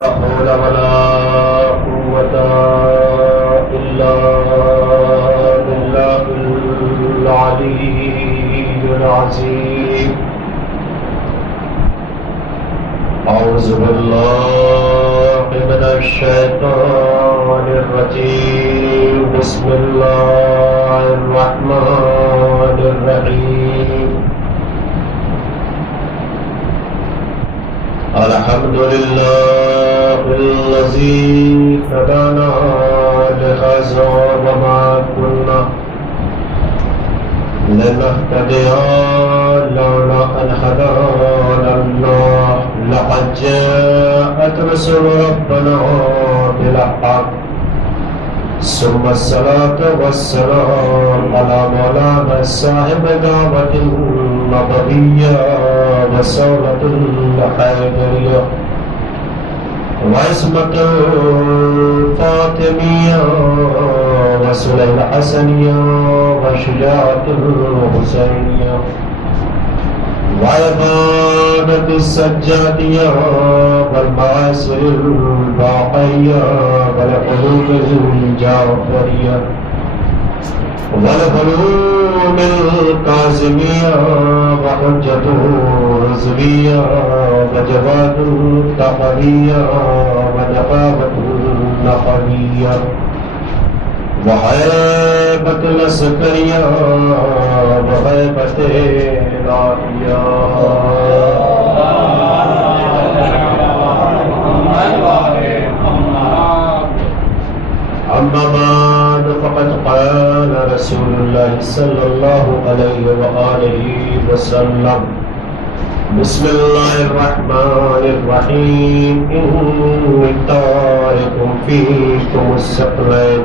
حول ولا قوة إلا بالله العلي العظيم. أعوذ بالله من الشيطان الرجيم. بسم الله الرحمن الرحيم. الحمد لله الذي هدانا لهذا وما كنا لنهتدي لولا أن هدانا الله. لقد جاءت رسل ربنا بالحق ثم الصلاة والسلام على مولانا صاحب دعوة النبوية وسولة الحيدرية وعصمة الفاطمية وسليل الحسنية وشجاعة الحسينية وعبادة السجادية والمعاصر الباقية والقلوب الجعفرية والقلوب القاسمية وحجة الرزوية وجواد التقوية ونقابة النقوية وهيبة العسكرية وهيبة العافية. أما بعد فقد قال رسول الله صلى الله عليه وآله وسلم: بسم الله الرحمن الرحيم. إني تارك فيكم الثقلين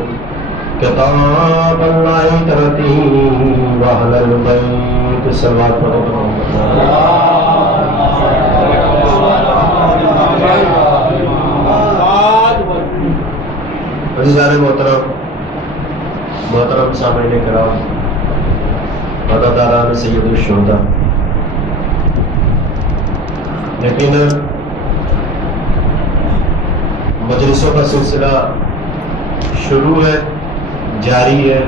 کتاب اللہ ترتی وأهل البيت صلوات عزیزان محترم سامعین کرام، عزاداران سید الشہداء، یقیناً مجلسوں کا سلسلہ شروع ہے، جاری ہے،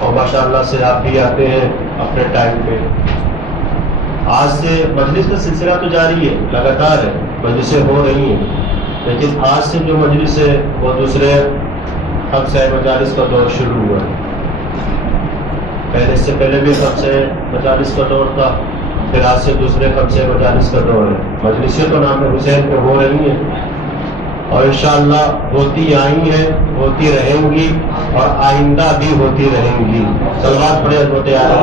اور ماشاءاللہ سے آپ بھی آتے ہیں اپنے ٹائم پہ. آج سے مجلس کا سلسلہ تو جاری ہے، لگاتار ہے، مجلسیں ہو رہی ہیں، لیکن آج سے جو مجلس ہے وہ دوسرے خمسہ مجالس کا دور شروع ہوا ہے. پہلے اس سے پہلے بھی خمسہ مجالس کا دور تھا، پھر آج سے دوسرے خمسہ مجالس کا دور ہے. مجلسیں تو نام حسین پہ ہو رہی ہیں اور انشاءاللہ ہوتی آئی ہیں، ہوتی رہیں گی اور آئندہ بھی ہوتی رہیں گی. صلوات پڑھے حضرت اعلیٰ.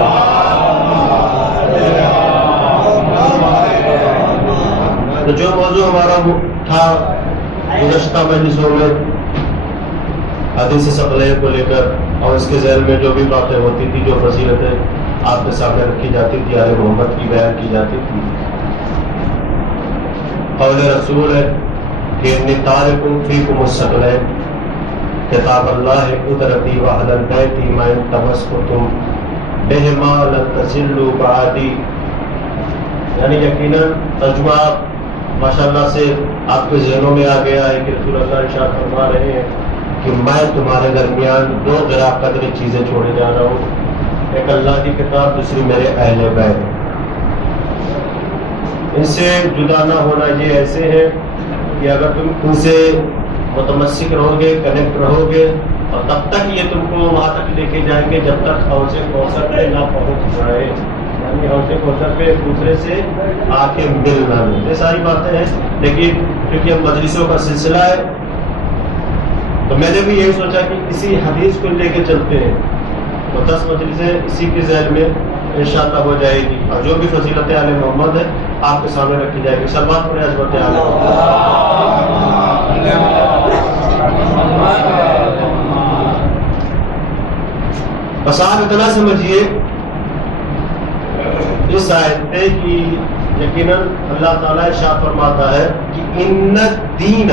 تو جو موضوع ہمارا تھا گزشتہ مجلسوں میں حدیث ثقلین کو لے کر اور اس کے ذیل میں جو بھی باتیں ہوتی تھی، جو فضیلتیں آپ کے سامنے رکھی جاتی تھی، آل محمد کی بیان کی جاتی تھی. قول رسول ہے کہ انی تارک فیکم الثقلین کتاب اللہ قدرتی وأہل البیت ما ان تمسکتم بہما لن تضلوا بعدی. یعنی یقیناً ترجمہ ماشاءاللہ سے آپ کے ذہنوں میں آ گیا ہے کہ رسول اللہ ارشاد فرما رہے ہیں کہ میں تمہارے درمیان دو غرا قدر چیزیں چھوڑے جا رہا ہوں، ایک اللہ کی کتاب، دوسری میرے اہل بیت. ان سے جدا نہ ہونا یہ ایسے ہے کہ اگر تم ان سے متمسک رہو گے، کنیکٹ رہو گے، اور تب تک یہ تم کو وہاں تک لے کے جائیں گے جب تک حوض کوثر پہ نہ پہنچ جائے. یعنی حوض کوثر پہ ایک دوسرے سے آ کے مل نہ لیں. یہ ساری باتیں ہیں، لیکن کیونکہ اب مجلسوں کا سلسلہ ہے تو میں نے بھی یہی سوچا کہ اسی حدیث کو لے کے چلتے ہیں. تو 10 مجلسیں اسی کے ذیل میں انشاءاللہ ہو جائے گی، اور جو بھی فضیلت آل محمد ہے آپ کے سامنے رکھی جائے گی. صلوات پڑھیں حضرت آل محمد. بس آپ اتنا سمجھیے اس آیت پہ کہ یقیناً اللہ تعالیٰ ارشاد فرماتا ہے کہ ان الدین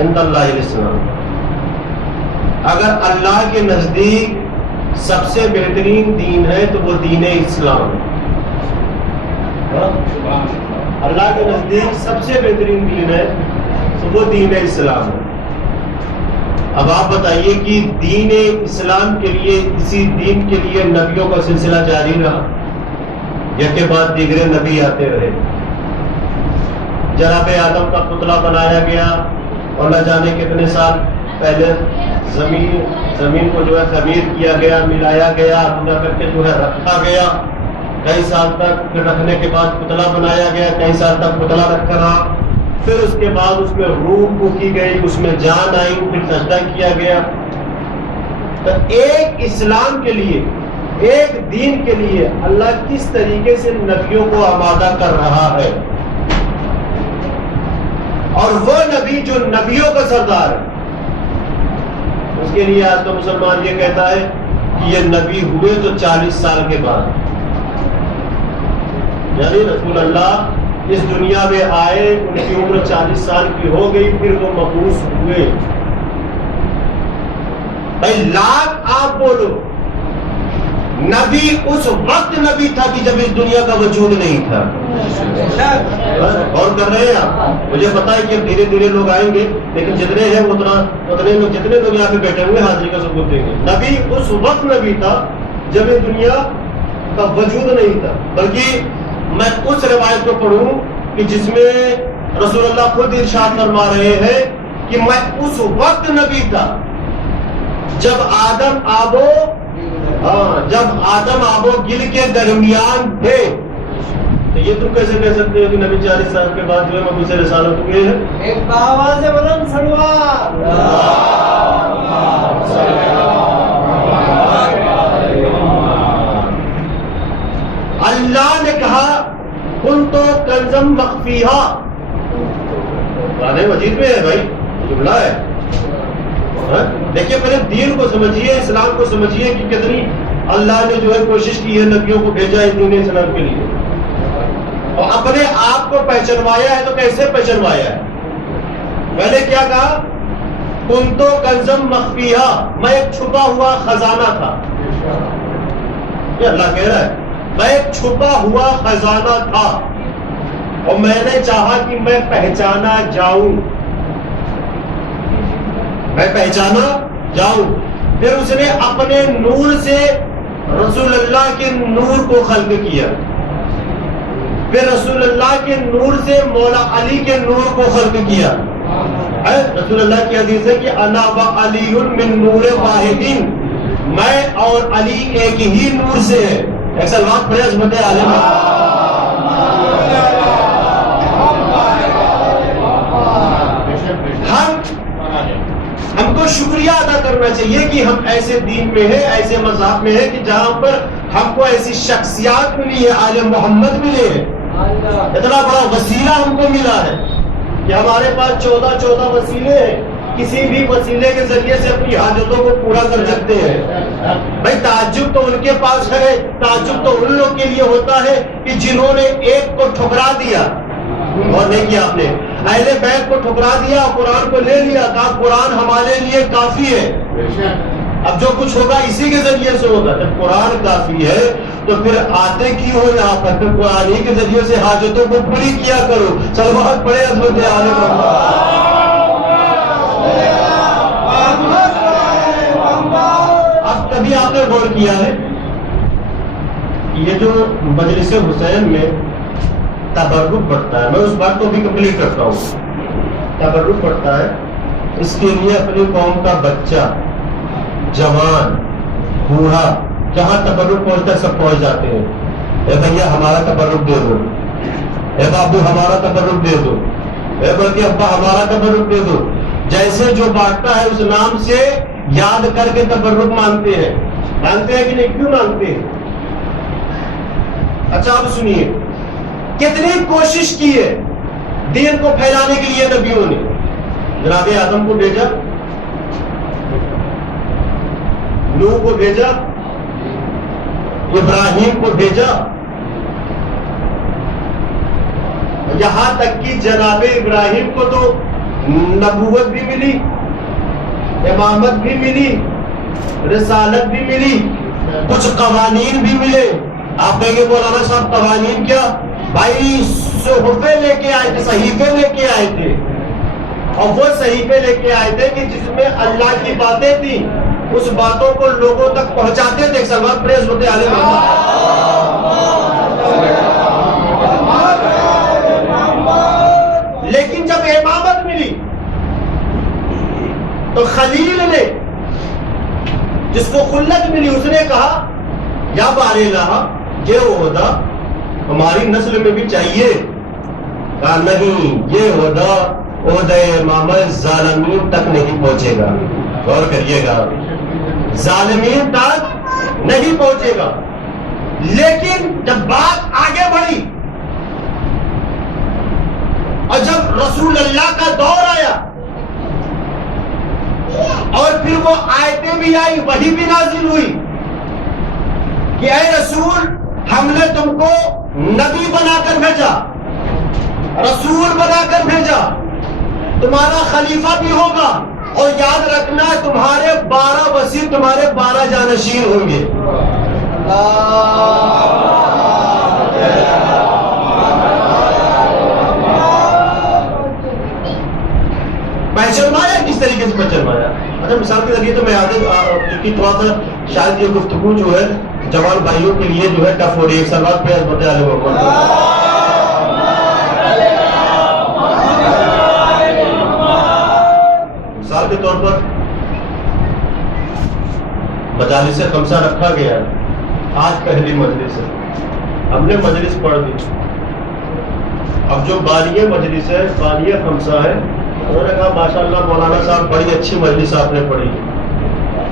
عند اللہ الاسلام. اگر اللہ کے نزدیک سب سے بہترین دین ہے تو وہ دین اسلام. اللہ کے نزدیک سب سے بہترین دین ہے تو وہ دین اسلام ہے۔ اب آپ بتائیے کہ دین اسلام کے لیے، اسی دین کے لیے نبیوں کا سلسلہ جاری رہا، یک کے بعد دیگرے نبی آتے رہے، جناب آدم کا پتلا بنایا گیا اور نہ جانے کتنے سال پہلے زمین کو جو ہے خمیر کیا گیا، ملایا گیا، اپنا کر کے جو ہے رکھا گیا، کئی سال تک، پھر رکھنے کے بعد پتلا بنایا گیا، کئی سال تک پتلا رکھا رہا، پھر اس کے بعد اس میں روح پھونکی گئی، اس میں جان آئی، پھر سجدہ کیا گیا۔ تو ایک اسلام کے لیے، ایک دین کے لیے اللہ کس طریقے سے نبیوں کو آمادہ کر رہا ہے، اور وہ نبی جو نبیوں کا سردار ہے، اس کے لیے آج تو مسلمان یہ کہتا ہے کہ یہ نبی ہوئے تو 40 سال کے بعد، یعنی رسول اللہ اس دنیا میں آئے، ان کی عمر 40 سال کی ہو گئی، پھر وہ مبعوث ہوئے۔ بھائی لاکھ آپ بولو، نبی اس وقت نبی تھا کہ جب اس دنیا کا وجود نہیں تھا۔ اور کر رہے ہیں آپ، مجھے پتا ہے کہ دھیرے دھیرے لوگ آئیں گے، لیکن جتنے ہیں اتنے لوگ، جتنے لوگ یہاں پہ بیٹھے ہوئے حاضری کا ثبوت دیں گے۔ نبی اس وقت نبی تھا جب یہ دنیا کا وجود نہیں تھا، بلکہ میں اس روایت کو پڑھوں کہ جس میں رسول اللہ خود ارشاد فرما رہے ہیں کہ میں اس وقت نبی تھا جب آدم آب و گل کے درمیان تھے۔ تو یہ تم کیسے کہہ سکتے ہو کہ نبی 40 سال کے بعد جو ہے مبعوث رسالت ہوئے ہیں؟ ایک آواز بلند سلوات۔ اللہ نے کہا کنتو کنزم مخفیہا، قرآن مجید میں ہے بھائی، جملہ ہے۔ دیکھیے پہلے دین کو سمجھیے، اسلام کو سمجھیے کہ کتنی اللہ نے جو ہے کوشش کی ہے نبیوں کو بھیجا ہے دین اسلام کے لیے، اور اپنے آپ کو پہچانوایا ہے۔ تو کیسے پہچانوایا ہے؟ پہلے کیا کہا؟ کنتو کنزم مخفیہا، میں ایک چھپا ہوا خزانہ تھا۔ یہ اللہ کہہ رہا ہے میں ایک چھپا ہوا خزانہ تھا، اور میں نے چاہا کہ میں پہچانا جاؤں، میں پہچانا جاؤں۔ پھر اس نے اپنے نور سے رسول اللہ کے نور کو خلق کیا، پھر رسول اللہ کے نور سے مولا علی کے نور کو خلق کیا۔ رسول اللہ کی حدیث ہے کہ انا و علی من نور واحد، میں اور علی ایک ہی نور سے ہے۔ ایک سلوات پڑھے عظمت عالم۔ ہم کو شکریہ ادا کرنا چاہیے کہ ہم ایسے دین میں ہیں، ایسے مذہب میں ہیں کہ جہاں پر ہم کو ایسی شخصیات ملی ہے، آل محمد ملے ہیں، اتنا بڑا وسیلہ ہم کو ملا ہے کہ ہمارے پاس 14 وسیلے ہیں، کسی بھی وسیلے کے ذریعے سے اپنی حاجتوں کو پورا کر سکتے ہیں۔ بھائی تعجب تو ان کے پاس ہے، تعجب تو ان لوگ کے لیے ہوتا ہے کہ جنہوں نے ایک کو ٹھکرا دیا، اور نہیں کیا آپ نے اہل بیت کو ٹھکرا دیا، قرآن کو لے لیا، کہا قرآن ہمارے لیے کافی ہے، اب جو کچھ ہوگا اسی کے ذریعے سے ہوگا۔ جب قرآن کافی ہے تو پھر آتے کیوں ہو یہاں پر؟ پھر قرآن ہی کے ذریعے سے حاجتوں کو پوری کیا کرو۔ سلوات پڑھے عظمت عالم۔ اب کبھی آپ نے غور کیا ہے یہ جو مجلس حسین میں تبرک بڑھتا ہے، میں اس بات کو بھی کمپلیٹ کرتا ہوں، تبرک بڑھتا ہے، اس کے لیے اپنی قوم کا بچہ، جوان، بوڑھا، جہاں تبرک پہنچتا ہے سب پہنچ جاتے ہیں۔ اے بھیا ہمارا تبرک دے دو، اے بابو ہمارا تبرک دے دو، اے بلکہ ابا ہمارا تبرک دے دو۔ جیسے جو بانٹتا ہے اس نام سے یاد کر کے تبرک مانگتے ہیں۔ مانگتے ہیں کہ نہیں؟ کیوں مانگتے ہیں؟ اچھا آپ سنیے، کتنی کوشش کی ہے دین کو پھیلانے کے لیے نبیوں نے۔ جناب آدم کو بھیجا، نوح کو بھیجا، ابراہیم کو بھیجا، یہاں تک کہ جناب ابراہیم کو تو نبوت بھی ملی، امامت بھی ملی، رسالت بھی ملی، کچھ قوانین بھی ملے۔ آپ کہیں گے مولانا صاحب قوانین کیا؟ بھائی صحفے لے کے آئے تھے، صحیفے لے کے آئے تھے، اور وہ صحیفے لے کے آئے تھے کہ جس میں اللہ کی باتیں تھیں، اس باتوں کو لوگوں تک پہنچاتے تھے. سلمان پریز ہوتے علیہ لیکن جب امامت ملی تو خلیل نے، جس کو خلت ملی، اس نے کہا یا بار الہ یہ عہدہ ہماری نسل میں بھی چاہیے. کہا نہیں، یہ عہدہ امامت ظالمین تک نہیں پہنچے گا. غور کریے گا، ظالمین تک نہیں پہنچے گا. لیکن جب بات آگے بڑھی اور جب رسول اللہ کا دور آیا اور پھر وہ آیتیں بھی آئی، وحی بھی نازل ہوئی کہ اے رسول، ہم نے تم کو نبی بنا کر بھیجا، رسول بنا کر بھیجا، تمہارا خلیفہ بھی ہوگا، اور یاد رکھنا تمہارے 12 وزیر، تمہارے 12 جانشین ہوں گے. پہچانوایا کس طریقے سے پہچانوایا؟ اچھا مثال کے ذریعے تو میں آگے، کیونکہ تھوڑا سا شاید یہ گفتگو جو ہے جوان بھائیوں کے لیے جو ہے ٹف ہو رہی ہے. ایک سوال پہ بتا رہے ہو. مثال کے طور پر مجالس خمسہ رکھا گیا ہے، آج پہلی مجلس ہے، ہم نے مجلس پڑھ دی. اب جو بانی مجلس ہے، بانی خمسہ ہے، انہوں نے کہا ماشاءاللہ مولانا صاحب بڑی اچھی مجلس آپ نے پڑھی.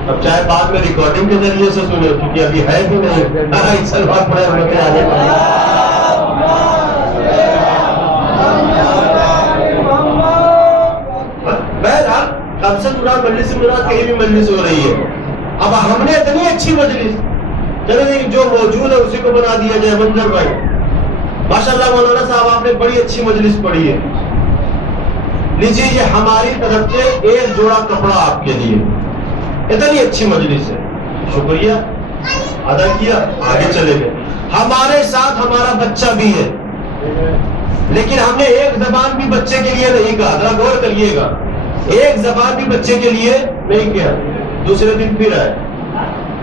اب چاہے بعد میں ریکارڈنگ کے ذریعے سے سنے، کیونکہ ابھی ہے بھی نہیں. سلوات پڑھے ہوتے آگے بہرحال خمسہ مراد مجلس سے مراد کہیں بھی مجلس ہو رہی ہے. اب ہم نے اتنی اچھی مجلس، چلے جو موجود ہے اسی کو بنا دیا جائے. منظر بھائی ماشاءاللہ مولانا صاحب آپ نے بڑی اچھی مجلس پڑھی ہے، لیجیے یہ ہماری طرف سے ایک جوڑا کپڑا آپ کے لیے. اتنی اچھی مجلس ہے، شکریہ ادا کیا، آگے چلے گئے. ہمارے ساتھ ہمارا بچہ بھی ہے، لیکن ہم نے ایک زبان بھی بچے کے لیے نہیں کہا. ذرا غور کریے گا، ایک زبان بھی بچے کے لیے نہیں کیا. دوسرے دن پھر آئے،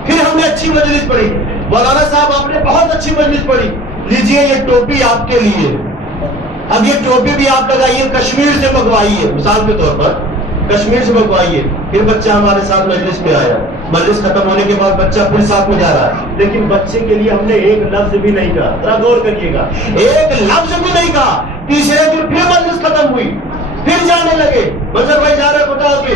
پھر ہم نے اچھی مجلس پڑھی. مولانا صاحب آپ نے بہت اچھی مجلس پڑھی، لیجیے یہ ٹوپی آپ کے لیے. اب یہ ٹوپی بھی آپ لگائیے، کشمیر سے منگوائیے، مثال کے طور پر کشمیر سے منگوائیے. پھر بچہ ہمارے ساتھ مجلس میں آیا، مجلس ختم ہونے کے بعد بچہ پھر ساتھ میں جا رہا ہے، لیکن بچے کے لیے ہم نے ایک لفظ بھی نہیں کہا. ذرا غور کریے گا، ایک لفظ بھی نہیں کہا. تیسرے دن پھر مجلس ختم ہوئی، پھر جانے لگے. منظر بھائی جا رہے بتا کے،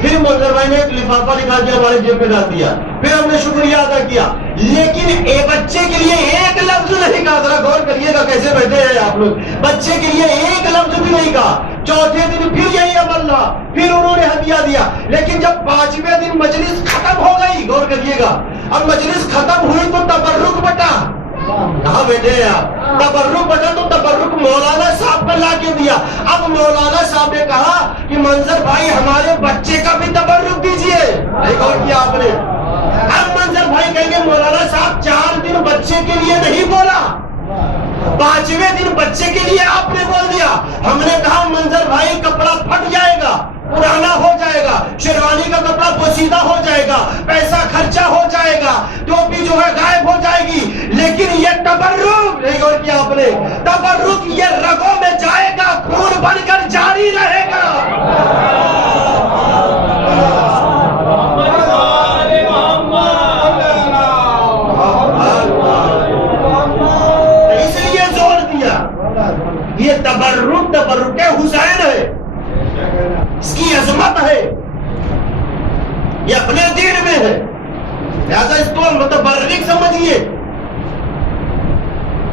پھر منظر بھائی نے ایک لفافہ نکال کے ہمارے جیب میں ڈال دیا. پھر ہم نے شکریہ ادا کیا، لیکن ایک بچے کے لیے ایک لفظ نہیں کہا. ذرا غور کریے گا کیسے بیٹھے ہیں آپ لوگ. بچے کے لیے ایک لفظ بھی نہیں کہا. چوتھے دن پھر یہی عمل رہا، پھر انہوں نے ہدیہ دیا. لیکن جب 5ویں دن مجلس ختم ہو گئی، غور کریے گا، اب مجلس ختم ہوئی تو تبرک بٹا. کہاں بیٹھے ہیں آپ؟ تبرک بٹا تو تبرک مولانا صاحب کو لا کے دیا. اب مولانا صاحب نے کہا کہ منظر بھائی ہمارے بچے کا بھی تبرک دیجئے. ایک اور کیا آپ نے. اب منظر بھائی کہیں گے مولانا صاحب 4 دن بچے کے لیے نہیں بولا، 5ویں دن بچے کے لیے آپ نے بول دیا. ہم نے کہا منظر بھائی کپڑا پھٹ جائے گا، پرانا ہو جائے گا، شیروانی کا کپڑا پوشیدہ ہو جائے گا، پیسہ خرچہ ہو جائے گا، ٹوپی جو ہے غائب ہو جائے گی، لیکن یہ تبرک نہیں. اور کیا آپ نے تبرک یہ رگوں میں جائے گا، خون بن کر جاری رہے گا. اس لیے زور دیا یہ تبرک حسین ہے، اس کی عظمت ہے، یہ اپنے دین میں ہے، لہذا اس کو متبرک سمجھیے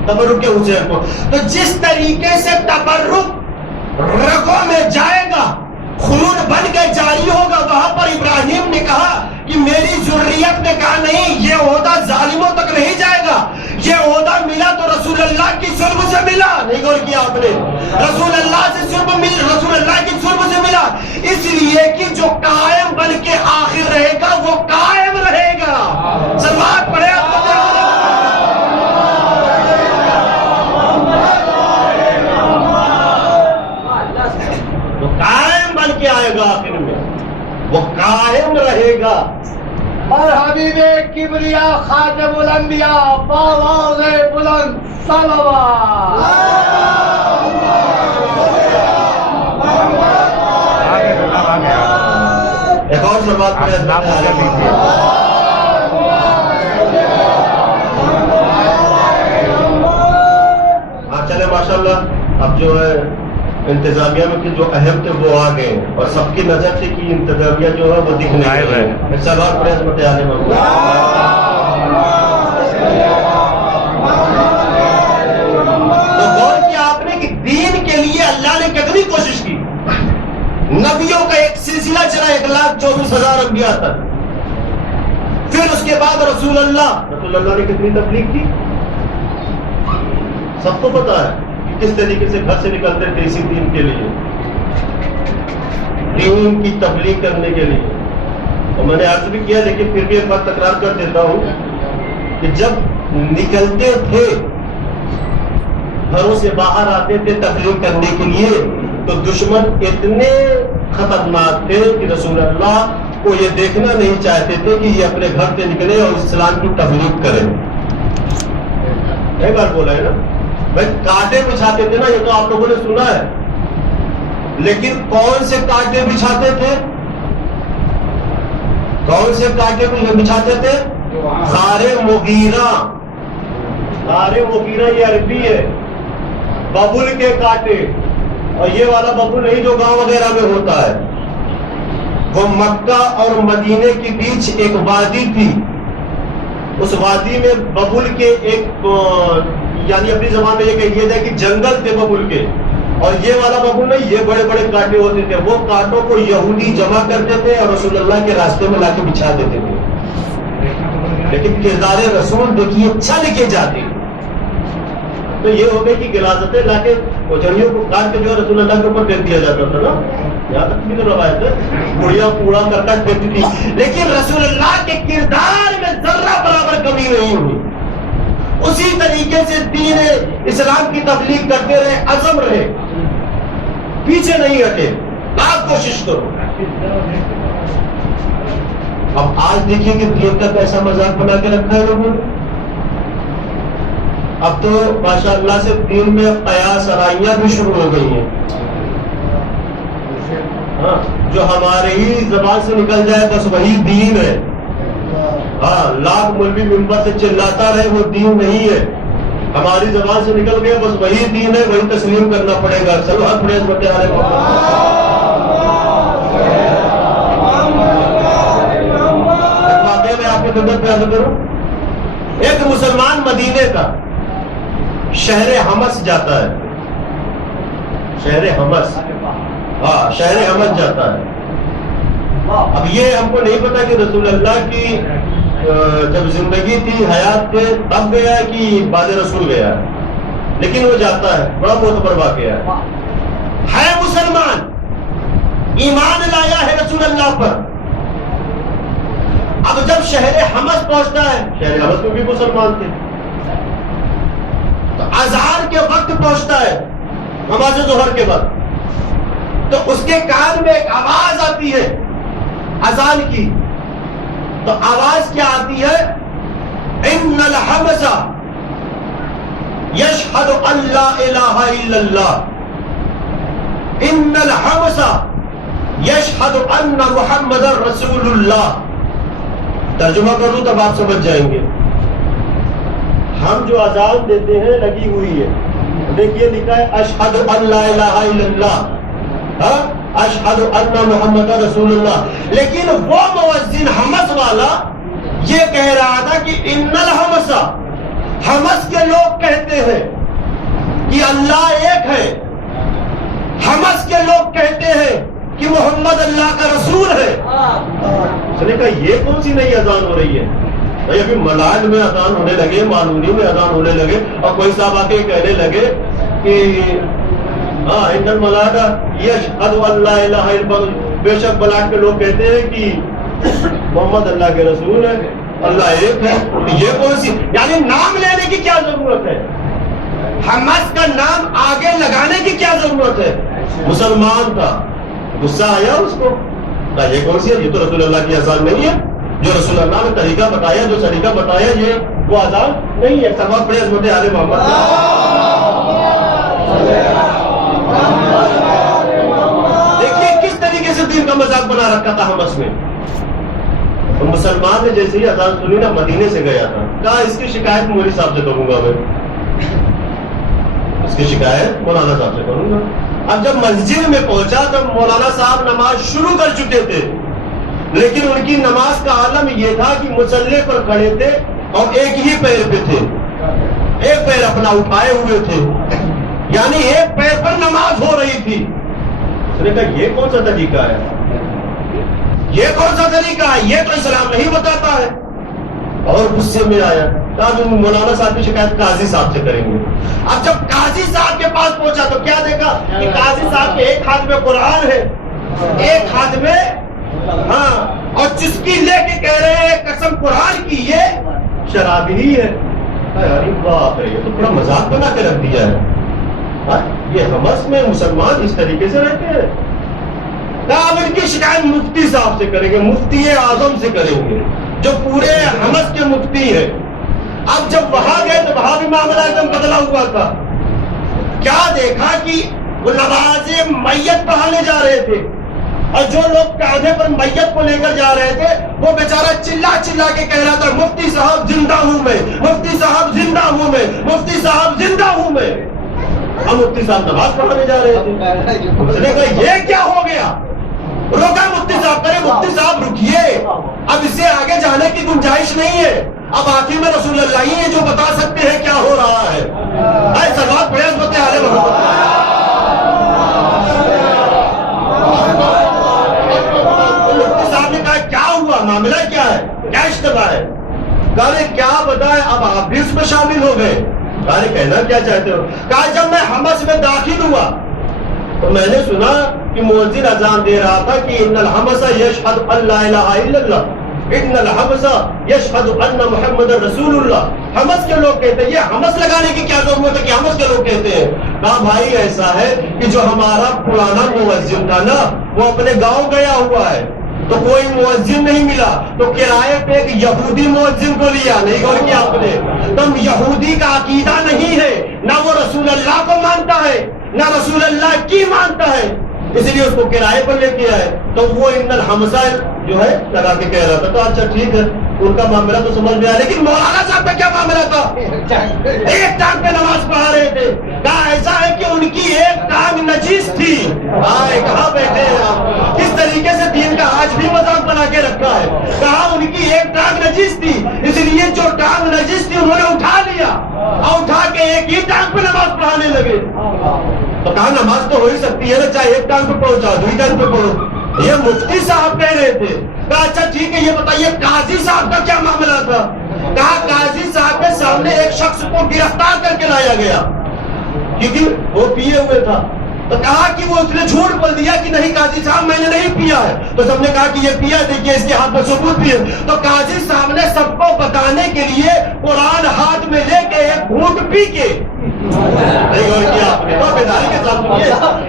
تبرک حسین کو. تو جس طریقے سے تبرک رگوں میں جائے گا، خون بن کے جاری ہوگا، وہاں پر ابراہیم نے کہا کہ میری ذریت نے کہا نہیں، یہ عہدہ ظالموں تک نہیں جائے گا. یہ عہدہ ملا تو رسول اللہ کی صلب سے ملا. نہیں غور کیا آپ نے؟ رسول اللہ سے صلب مل، رسول اللہ کی صلب سے ملا، اس لیے کہ جو قائم بن کے آخر رہے گا وہ قائم رہے گا. سلوات پڑھے آپ کو. گا آخر میں، وہ قائم رہے گا. اور حبیب کبریا خاتم الانبیاء باواز بلند صلوات. ایک اور سوال پڑے. ہاں چلے ماشاءاللہ. اب جو ہے انتظامیہ میں جو اہم تھے وہ آ گئے اور سب کی نظر تھی کہ انتظامیہ جو ہے وہ دکھنے غائب ہے. سوال پڑے عظمت عالم اللہ. تو غور کیا آپ نے کہ دین کے لیے اللہ نے کتنی کوشش کی. نبیوں کا ایک سلسلہ چلا 1,24,000 انبیاء تک. پھر اس کے بعد رسول اللہ نے کتنی تبلیغ کی سب کو پتا ہے کہ کس طریقے سے گھر سے نکلتے تھے اسی دین کے لیے، دین کی تبلیغ کرنے کے لیے. اور میں نے عرض بھی کیا لیکن پھر بھی ایک بات تکرار کر دیتا ہوں کہ جب نکلتے تھے گھروں سے باہر آتے تھے تبلیغ کرنے کے لیے تو دشمن اتنے خطرناک تھے کہ رسول اللہ کو یہ دیکھنا نہیں چاہتے تھے کہ یہ اپنے گھر سے نکلے اور اسلام کی تبلیغ کرے. ایک بار بولا ہے نا بھائی کانٹے بچھاتے تھے نا، یہ تو آپ لوگوں نے سنا ہے، لیکن کون سے کانٹے بچھاتے تھے؟ کون سے کانٹے بچھاتے تھے؟ غار مغیرہ. غار مغیرہ یہ عربی ہے، ببول کے کانٹے. اور یہ والا ببول نہیں جو گاؤں وغیرہ میں ہوتا ہے. وہ مکہ اور مدینے کے بیچ ایک وادی تھی. اس وادی میں ببول کے ایک یعنی اپنی زبان میں یہ کہیے جائے کہ جنگل تھے ببول کے. اور یہ والا ببول نہیں، یہ بڑے بڑے کانٹے ہوتے تھے. وہ کانٹوں کو یہودی جمع کرتے تھے اور رسول اللہ کے راستے میں لا کے بچھا دیتے تھے. لیکن کردار رسول دیکھیے چل کے جاتے. تو یہ ہو گئی کہ غلاظتیں لا کے کوچڑیوں کو کاٹ کے جو رسول اللہ کے اوپر پھینک دیا جاتا تھا نا. یہاں تک بھی تو روایت ہے بڑھیا کوڑا کرتا پھینکتی تھی. لیکن رسول اللہ کے کردار میں ذرہ برابر کمی نہیں ہوئی. اسی طریقے سے دین اسلام کی تبلیغ کرتے رہے، عزم رہے، پیچھے نہیں ہٹے. آپ کوشش کرو. اب آج دیکھیے کہ دین کا کیسا مذاق بنا کے رکھا ہے لوگوں نے. اب تو ماشاء اللہ سے دین میں قیاس آرائیاں بھی شروع ہو گئی ہیں. ہاں جو ہمارے ہی زبان سے نکل جائے بس وہی دین ہے. ہاں لاکھ مولوی منبر سے چلاتا رہے وہ دین نہیں ہے. ہماری زبان سے نکل گیا بس وہی دین ہے، وہی تسلیم کرنا پڑے گا. چلو ہر پڑے عزمت عالم واقعہ میں آپ کی خدمت میں عرض کروں. ایک مسلمان مدینے کا شہر حمص جاتا ہے. شہر حمص، ہاں شہر حمص جاتا ہے. اب یہ ہم کو نہیں پتا کہ رسول اللہ کی جب زندگی تھی حیات تھے تب گیا ہے کہ بعد رسول گیا ہے، لیکن وہ جاتا ہے. بڑا معتبر واقعہ ہے مسلمان ایمان لایا ہے رسول اللہ پر. اب جب شہر حمص پہنچتا ہے، شہر حمص میں بھی مسلمان تھے، تو اذان کے وقت پہنچتا ہے نماز ظہر کے وقت. تو اس کے کان میں ایک آواز آتی ہے اذان کی. تو آواز کیا آتی ہے؟ ان الحمص یشہد ان لا الہ الا اللہ، ان الحمص یشہد ان محمد رسول اللہ. ترجمہ کروں تب آپ سمجھ جائیں گے. ہم جو اذان دیتے ہیں لگی ہوئی ہے، دیکھیے لکھا ہے اشہد ان لا الہ الا اللہ، اشہد ان محمد رسول اللہ. لیکن وہ مؤذن حمص والا یہ کہہ رہا تھا کہ ان الحمص، حمص کے لوگ کہتے ہیں کہ اللہ ایک ہے. حمص کے لوگ کہتے ہیں کہ محمد اللہ کا رسول ہے. اس نے کہا یہ کون سی نئی اذان ہو رہی ہے؟ بھائی ابھی ملائل میں اذان ہونے لگے، مانونی میں اذان ہونے لگے، اور کوئی صاحب آ کے کہنے لگے کہ ہاں ان الملائکہ یشہد ان لا الہ الا اللہ. بے شک ملائکہ کے لوگ کہتے ہیں کہ محمد اللہ کے رسول ہے، اللہ ایک ہے. یہ کون سی یعنی نام لینے کی کیا ضرورت ہے؟ حمص کا نام آگے لگانے کی کیا ضرورت ہے؟ مسلمان تھا، غصہ آیا اس کو، کہا یہ کون سی ہے؟ یہ تو رسول اللہ کی اذان نہیں ہے، جو رسول اللہ نے طریقہ بتایا، جو طریقہ بتایا یہ وہ اذان نہیں ہے۔ سلوات پڑھیں حضرت آل محمد۔ دیکھیے کس طریقے سے دین کا مذاق بنا رکھا تھا حمص میں۔ اور مسلمان نے جیسے ہی اذان سنی نا، مدینے سے گیا تھا، کہا اس کی شکایت مولوی صاحب سے کروں گا، میں اس کی شکایت مولانا صاحب سے کروں گا۔ اب جب مسجد میں پہنچا تب مولانا صاحب نماز شروع کر چکے تھے، لیکن ان کی نماز کا عالم یہ تھا کہ مصلی پر کھڑے تھے اور ایک ہی پیر پہ تھے، ایک پیر اپنا اٹھائے ہوئے تھے، یعنی ایک پیر پر نماز ہو رہی تھی۔ اس نے کہا یہ کون سا طریقہ ہے، یہ کون سا طریقہ ہے، یہ تو اسلام نہیں بتاتا ہے۔ اور غصے میں آیا، کہا تم مولانا صاحب کی شکایت قاضی صاحب سے کریں گے۔ اب جب قاضی صاحب کے پاس پہنچا تو کیا دیکھا کہ قاضی صاحب کے ایک ہاتھ میں قرآن ہے، ایک ہاتھ میں اور چسکی لے کے کہہ رہے ہیں قسم قرآن کی یہ شرابی ہی ہے۔ ارے باپ رے، یہ تو بڑا مذاق بنا کے رکھ دیا ہے۔ یہ حمص میں مسلمان اس طریقے سے رہتے ہیں۔ اب ان کی شکایت مفتی صاحب سے کریں گے، مفتی اعظم سے کریں گے جو پورے حمص کے مفتی ہے۔ اب جب وہاں گئے تو وہاں بھی معاملہ ایک دم بدلا ہوا تھا۔ کیا دیکھا کہ وہ نماز میت پڑھانے جا رہے تھے اور جو لوگ کاندھے پر میت کو لے کر جا رہے تھے وہ بیچارہ چلا چلا کے کہہ رہا تھا مفتی صاحب زندہ ہوں میں، مفتی صاحب زندہ ہوں میں، مفتی صاحب زندہ ہوں میں۔ اب مفتی صاحب نماز پڑھانے جا رہے تھے، اس نے کہا یہ کیا ہو گیا، روکا مفتی صاحب، کرے مفتی صاحب رکیے، اب اس سے آگے جانے کی گنجائش نہیں ہے، اب آخر میں رسول اللہ ہی ہے جو بتا سکتے ہیں کیا ہو رہا ہے۔ اے سلوات پڑھیں حضرت آل محمد۔ مفتی صاحب نے کہا کیا ہوا، معاملہ کیا ہے، کیا اشتباہ ہے؟ کہا کیا بتائیں، اب آپ بھی اس میں شامل ہو گئے۔ کہنا کیا چاہتے ہو؟ کہا جب میں حمص میں داخل ہوا تو میں نے سنا کہ مؤذن اذان دے رہا تھا کہ ان الحمص یشہد ان لا الہ الا اللہ، ان الحمص یشہد ان محمد رسول اللہ۔ حمص کے لوگ کہتے ہیں، یہ حمص لگانے کی کیا ضرورت ہے کہ حمص کے لوگ کہتے ہیں؟ کہا بھائی ایسا ہے کہ جو ہمارا پرانا مؤذن تھا نا وہ اپنے گاؤں گیا ہوا ہے تو کوئی مؤذن نہیں ملا، تو کرائے پہ ایک یہودی مؤذن کو لیا۔ نہیں غور کیا آپ نے؟ تم یہودی کا عقیدہ نہیں ہے، نہ وہ رسول اللہ کو مانتا ہے نہ رسول اللہ کی مانتا ہے، اس لیے اس کو کرائے پر لے کے آئے۔ تو وہ ان الحمصہ جو ہے لگا کے کہہ رہا تھا، تو اچھا ٹھیک ہے ان کا معاملہ تو سمجھ میں آیا، لیکن مولانا صاحب کا کیا معاملہ تھا؟ ایک ٹانگ پہ نماز پڑھا رہے تھے۔ کہا ایسا ہے کہ ان کی ایک ٹانگ نجیس تھی۔ کہاں بیٹھے ہیں آپ؟ کس طریقے سے دین کا آج بھی مذاق بنا کے رکھا ہے۔ کہا ان کی ایک ٹانگ نجیس تھی، اس لیے جو ٹانگ نجیس تھی انہوں نے اٹھا لیا اور اٹھا کے ایک ہی ٹانگ پہ نماز پڑھانے لگے۔ تو کہا نماز تو ہو ہی سکتی ہے نا، چاہے ایک ٹانگ پہ پڑھو چاہے دوسری ٹانگ پہ پڑھو۔ یہ مفتی صاحب کہہ رہے تھے۔ کہا اچھا ٹھیک ہے یہ بتائیے قاضی صاحب کا کیا معاملہ تھا؟ کہا قاضی صاحب کے سامنے ایک شخص کو گرفتار کر کے لایا گیا کیونکہ وہ پیے ہوئے تھا۔ تو کہا کہ وہ اس نے جھوٹ بول دیا کہ نہیں قاضی صاحب میں نے نہیں پیا ہے۔ تو سب نے کہا کہ یہ پیا، دیکھیے اس کے ہاتھ میں ثبوت بھی ہے۔ تو قاضی صاحب نے سب کو بتانے کے لیے قرآن ہاتھ میں لے کے ایک گھونٹ پی کے بیداری کے ساتھ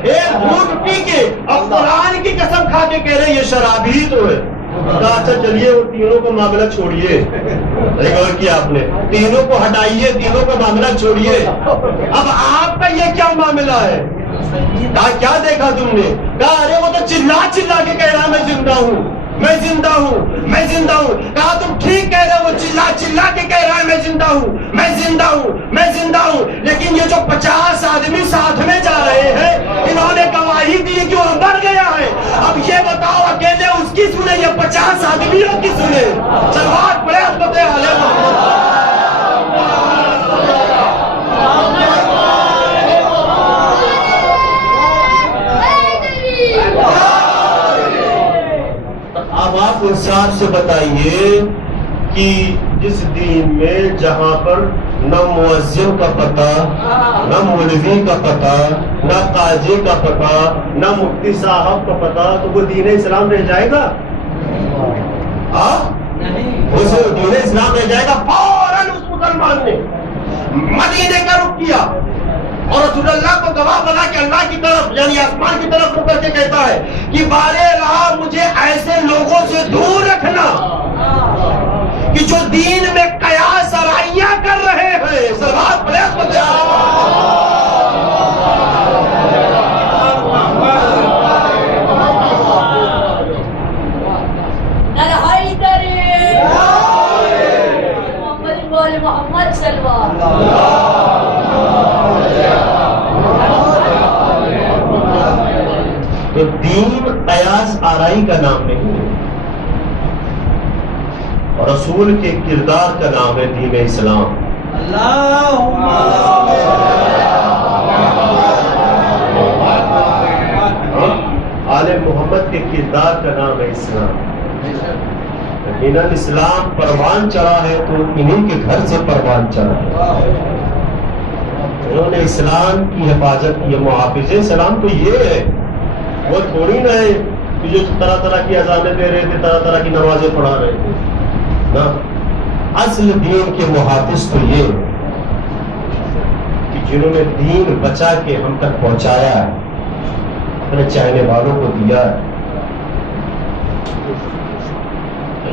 ایک گھونٹ پی کے اور قرآن کی قسم کھا کے کہہ رہے یہ شرابی ہی تو ہے۔ کہا اچھا چلیے وہ تینوں کا معاملہ چھوڑیے، غور کیا آپ نے، تینوں کو ہٹائیے، تینوں کا معاملہ چھوڑیے، اب آپ کا یہ کیا معاملہ ہے؟ کہا کیا دیکھا تم نے؟ کہا ارے وہ تو چلا چلا کے کہہ رہا میں زندہ ہوں، میں زندہ ہوں، میں زندہ ہوں۔ کہا تم ٹھیک کہہ رہے ہو، وہ چلا چلا کے کہہ رہا ہے میں زندہ ہوں، میں زندہ ہوں، میں زندہ ہوں، لیکن یہ جو 50 آدمی ساتھ میں جا رہے ہیں انہوں نے گواہی دی کہ وہ مر گیا ہے۔ اب یہ بتاؤ اکیلے اس کی سنے یا 50 آدمیوں کی سنے؟ سلوات پڑھے حضرت آل محمد۔ اب آپ انصاف سے بتائیے کہ جس دین میں جہاں پر نہ مؤذن کا پتہ، نہ مولوی کا پتہ، نہ قاضی کا پتہ، نہ مفتی صاحب کا پتہ، تو وہ دین اسلام رہ جائے گا؟ اسے دین اسلام رہ جائے گا؟ فوراً اس مسلمان نے مدینے کا رخ کیا اور رسول اللہ کو گواہ بنا کے اللہ کی طرف یعنی آسمان کی طرف رک کر کے کہتا ہے کہ بارے اللہ مجھے ایسے لوگوں سے دور رکھنا کہ جو دین میں قیاس آرائیاں کر رہے ہیں. سلوات پڑھیں اس کو. محمد سلوا تو دین قیاس آرائی کا نام نہیں ہے اور رسول کے کردار کا نام ہے دین اسلام. آل محمد کے کردار کا نام ہے اسلام. یقیناً اسلام پروان چڑھا ہے تو انہیں کے گھر سے پروان چڑھا ہے. انہوں نے اسلام کی حفاظت کی. محافظ اسلام تو یہ ہے, وہ تھوڑی نہ ہے کہ جو طرح طرح کی اذانیں دے رہے تھے, طرح طرح کی نمازیں پڑھا رہے تھے نا. اصل دین کے محافظ تو یہ کہ جنہوں نے دین بچا کے ہم تک پہنچایا ہے, اپنے چاہنے والوں کو دیا ہے.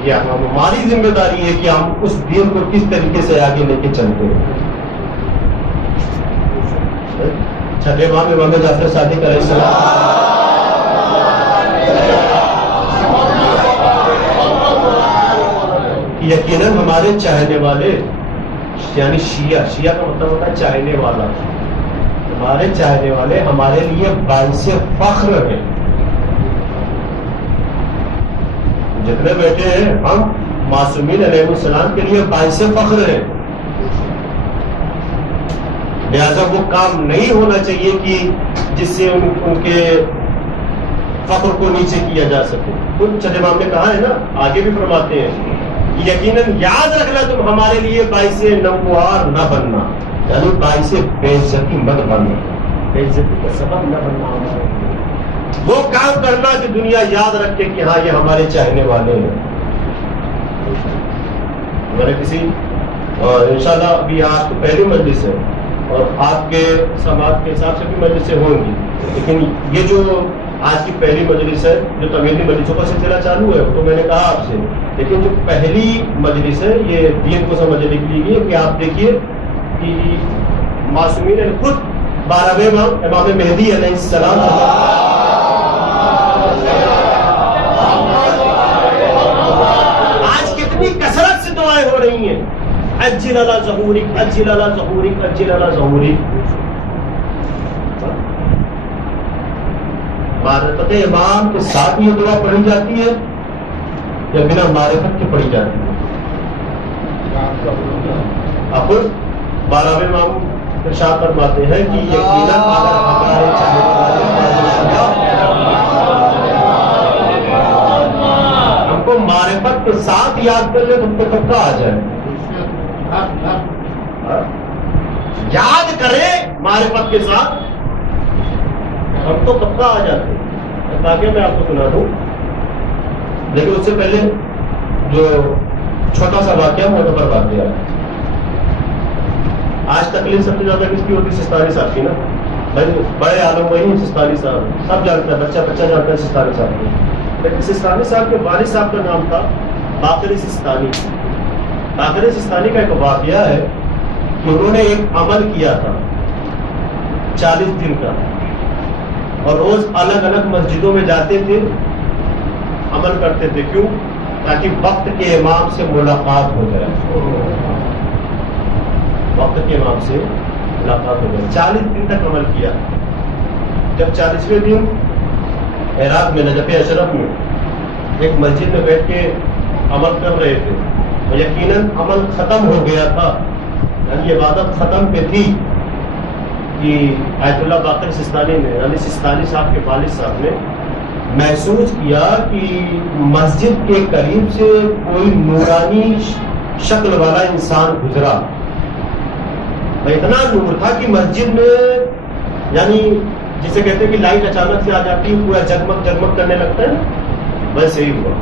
یہ ہماری ذمہ داری ہے کہ ہم اس دین کو کس طریقے سے آگے لے کے چلتے ہیں. چھٹے امام جعفر صادق علیہ السلام یقیناً ہمارے چاہنے والے یعنی شیعہ کا مطلب ہوتا ہے چاہنے والا. ہمارے چاہنے والے ہمارے لیے باعث فخر ہیں. جتنے بیٹے ہیں ہم معصومین علیہ السلام کے لیے باعث فخر ہیں. لہذا وہ کام نہیں ہونا چاہیے کہ جس سے ان کے فخر کو نیچے کیا جا سکے. خود چھٹے امام نے کہا ہے نا, آگے بھی فرماتے ہیں یقیناً یاد رکھنا تم ہمارے لیے باعث نموار نہ بننا, یعنی باعث بے عزتی مت بننا, بے عزتی کا سبب نہ بننا. وہ کام کرنا کہ دنیا یاد رکھے کہ ہاں یہ ہمارے چاہنے والے ہیں. میں نے کسی انشاءاللہ ابھی آج تو پہلی مجلس ہے اور آپ کے سماعت کے حساب سے بھی مجلسیں ہوں گی, لیکن یہ جو آج کی پہلی مجلس ہے جو طویلی مجلسوں کا سلسلہ چالو ہے تو میں نے کہا آپ سے, لیکن جو پہلی مجلس ہے یہ دین کو سمجھنے کے لیے کہ آپ دیکھیے کہ معصومین نے خود 12ویں امام مہدی علیہ السلام آج کتنی کثرت سے دعائیں ہو رہی ہیں, اجل علی ظہورک اجل علی ظہورک اجل علی ظہورک. معرفت امام کے ساتھ یہ دعا پڑھی جاتی ہے یا بنا معرفت کے پڑھی جاتی ہے؟ اب 12ویں امام ارشاد فرماتے ہیں کہ یقیناً اگر ہمارے چاہنے ہم کو معرفت کے ساتھ یاد کر لے تو ہم کو کب کا آ جائے, یاد کرے معرفت کے ساتھ ہم تو کب کا آ جاتے. تاکہ میں آپ کو سنا دوں, لیکن اس سے پہلے جو چھوٹا سا واقعہ معتبر واقعہ ہے. آج تکلیف سب سے زیادہ کس کی ہوتی؟ سستانی صاحب کی نا. بھائی بڑے عالم وہی سستانی صاحب, سب جانتا ہے, بچہ جانتا ہے سستانی صاحب کو. لیکن سستانی صاحب کے والد صاحب کا نام تھا باقر سستانی. باقر سستانی کا ایک واقعہ ہے کہ انہوں نے ایک عمل کیا تھا 40 دن کا, اور روز الگ الگ مسجدوں میں جاتے تھے, عمل کرتے تھے. کیوں؟ تاکہ وقت کے امام سے ملاقات ہو جائے. وقت کے امام سے ملاقات ہو جائے. 40 دن تک عمل کیا. جب 40ویں دن عراق میں نجف اشرف میں ایک مسجد میں بیٹھ کے عمل کر رہے تھے, اور یقیناً عمل ختم ہو گیا تھا, یعنی عبادت ختم پہ تھی کہ آیت اللہ باقر سستانی نے یعنی سستانی صاحب کے والد صاحب نے محسوس کیا کہ مسجد کے قریب سے کوئی نورانی شکل والا انسان گزرا. اتنا نور تھا کہ مسجد میں یعنی جسے کہتے ہیں کہ لائٹ اچانک سے آ جاتی ہے, پورا جگمگ جگمگ کرنے لگتا ہے, ویسے ہی ہوا.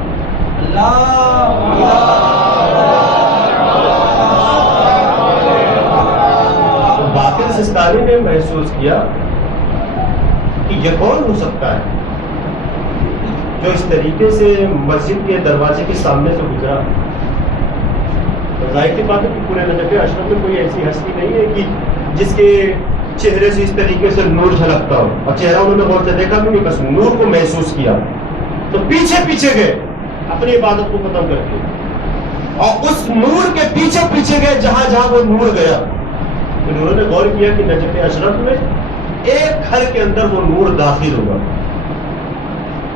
باقر سستانی نے محسوس کیا کہ یہ کون ہو سکتا ہے جو اس طریقے سے مسجد کے دروازے کے سامنے سے گزرا. ظاہر سی بات ہے کہ پورے نجف اشرف میں کوئی ایسی ہستی نہیں ہے کہ جس کے چہرے سے اس طریقے سے نور جھلکتا ہو, اور چہرہ انہوں نے غور سے دیکھا بھی نہیں, بس نور کو محسوس کیا. تو پیچھے پیچھے گئے اپنی عبادت کو ختم کر کے, اور اس نور کے پیچھے پیچھے گئے جہاں جہاں وہ نور گیا. انہوں نے غور کیا کہ نجف اشرف میں ایک گھر کے اندر وہ نور داخل ہوگا,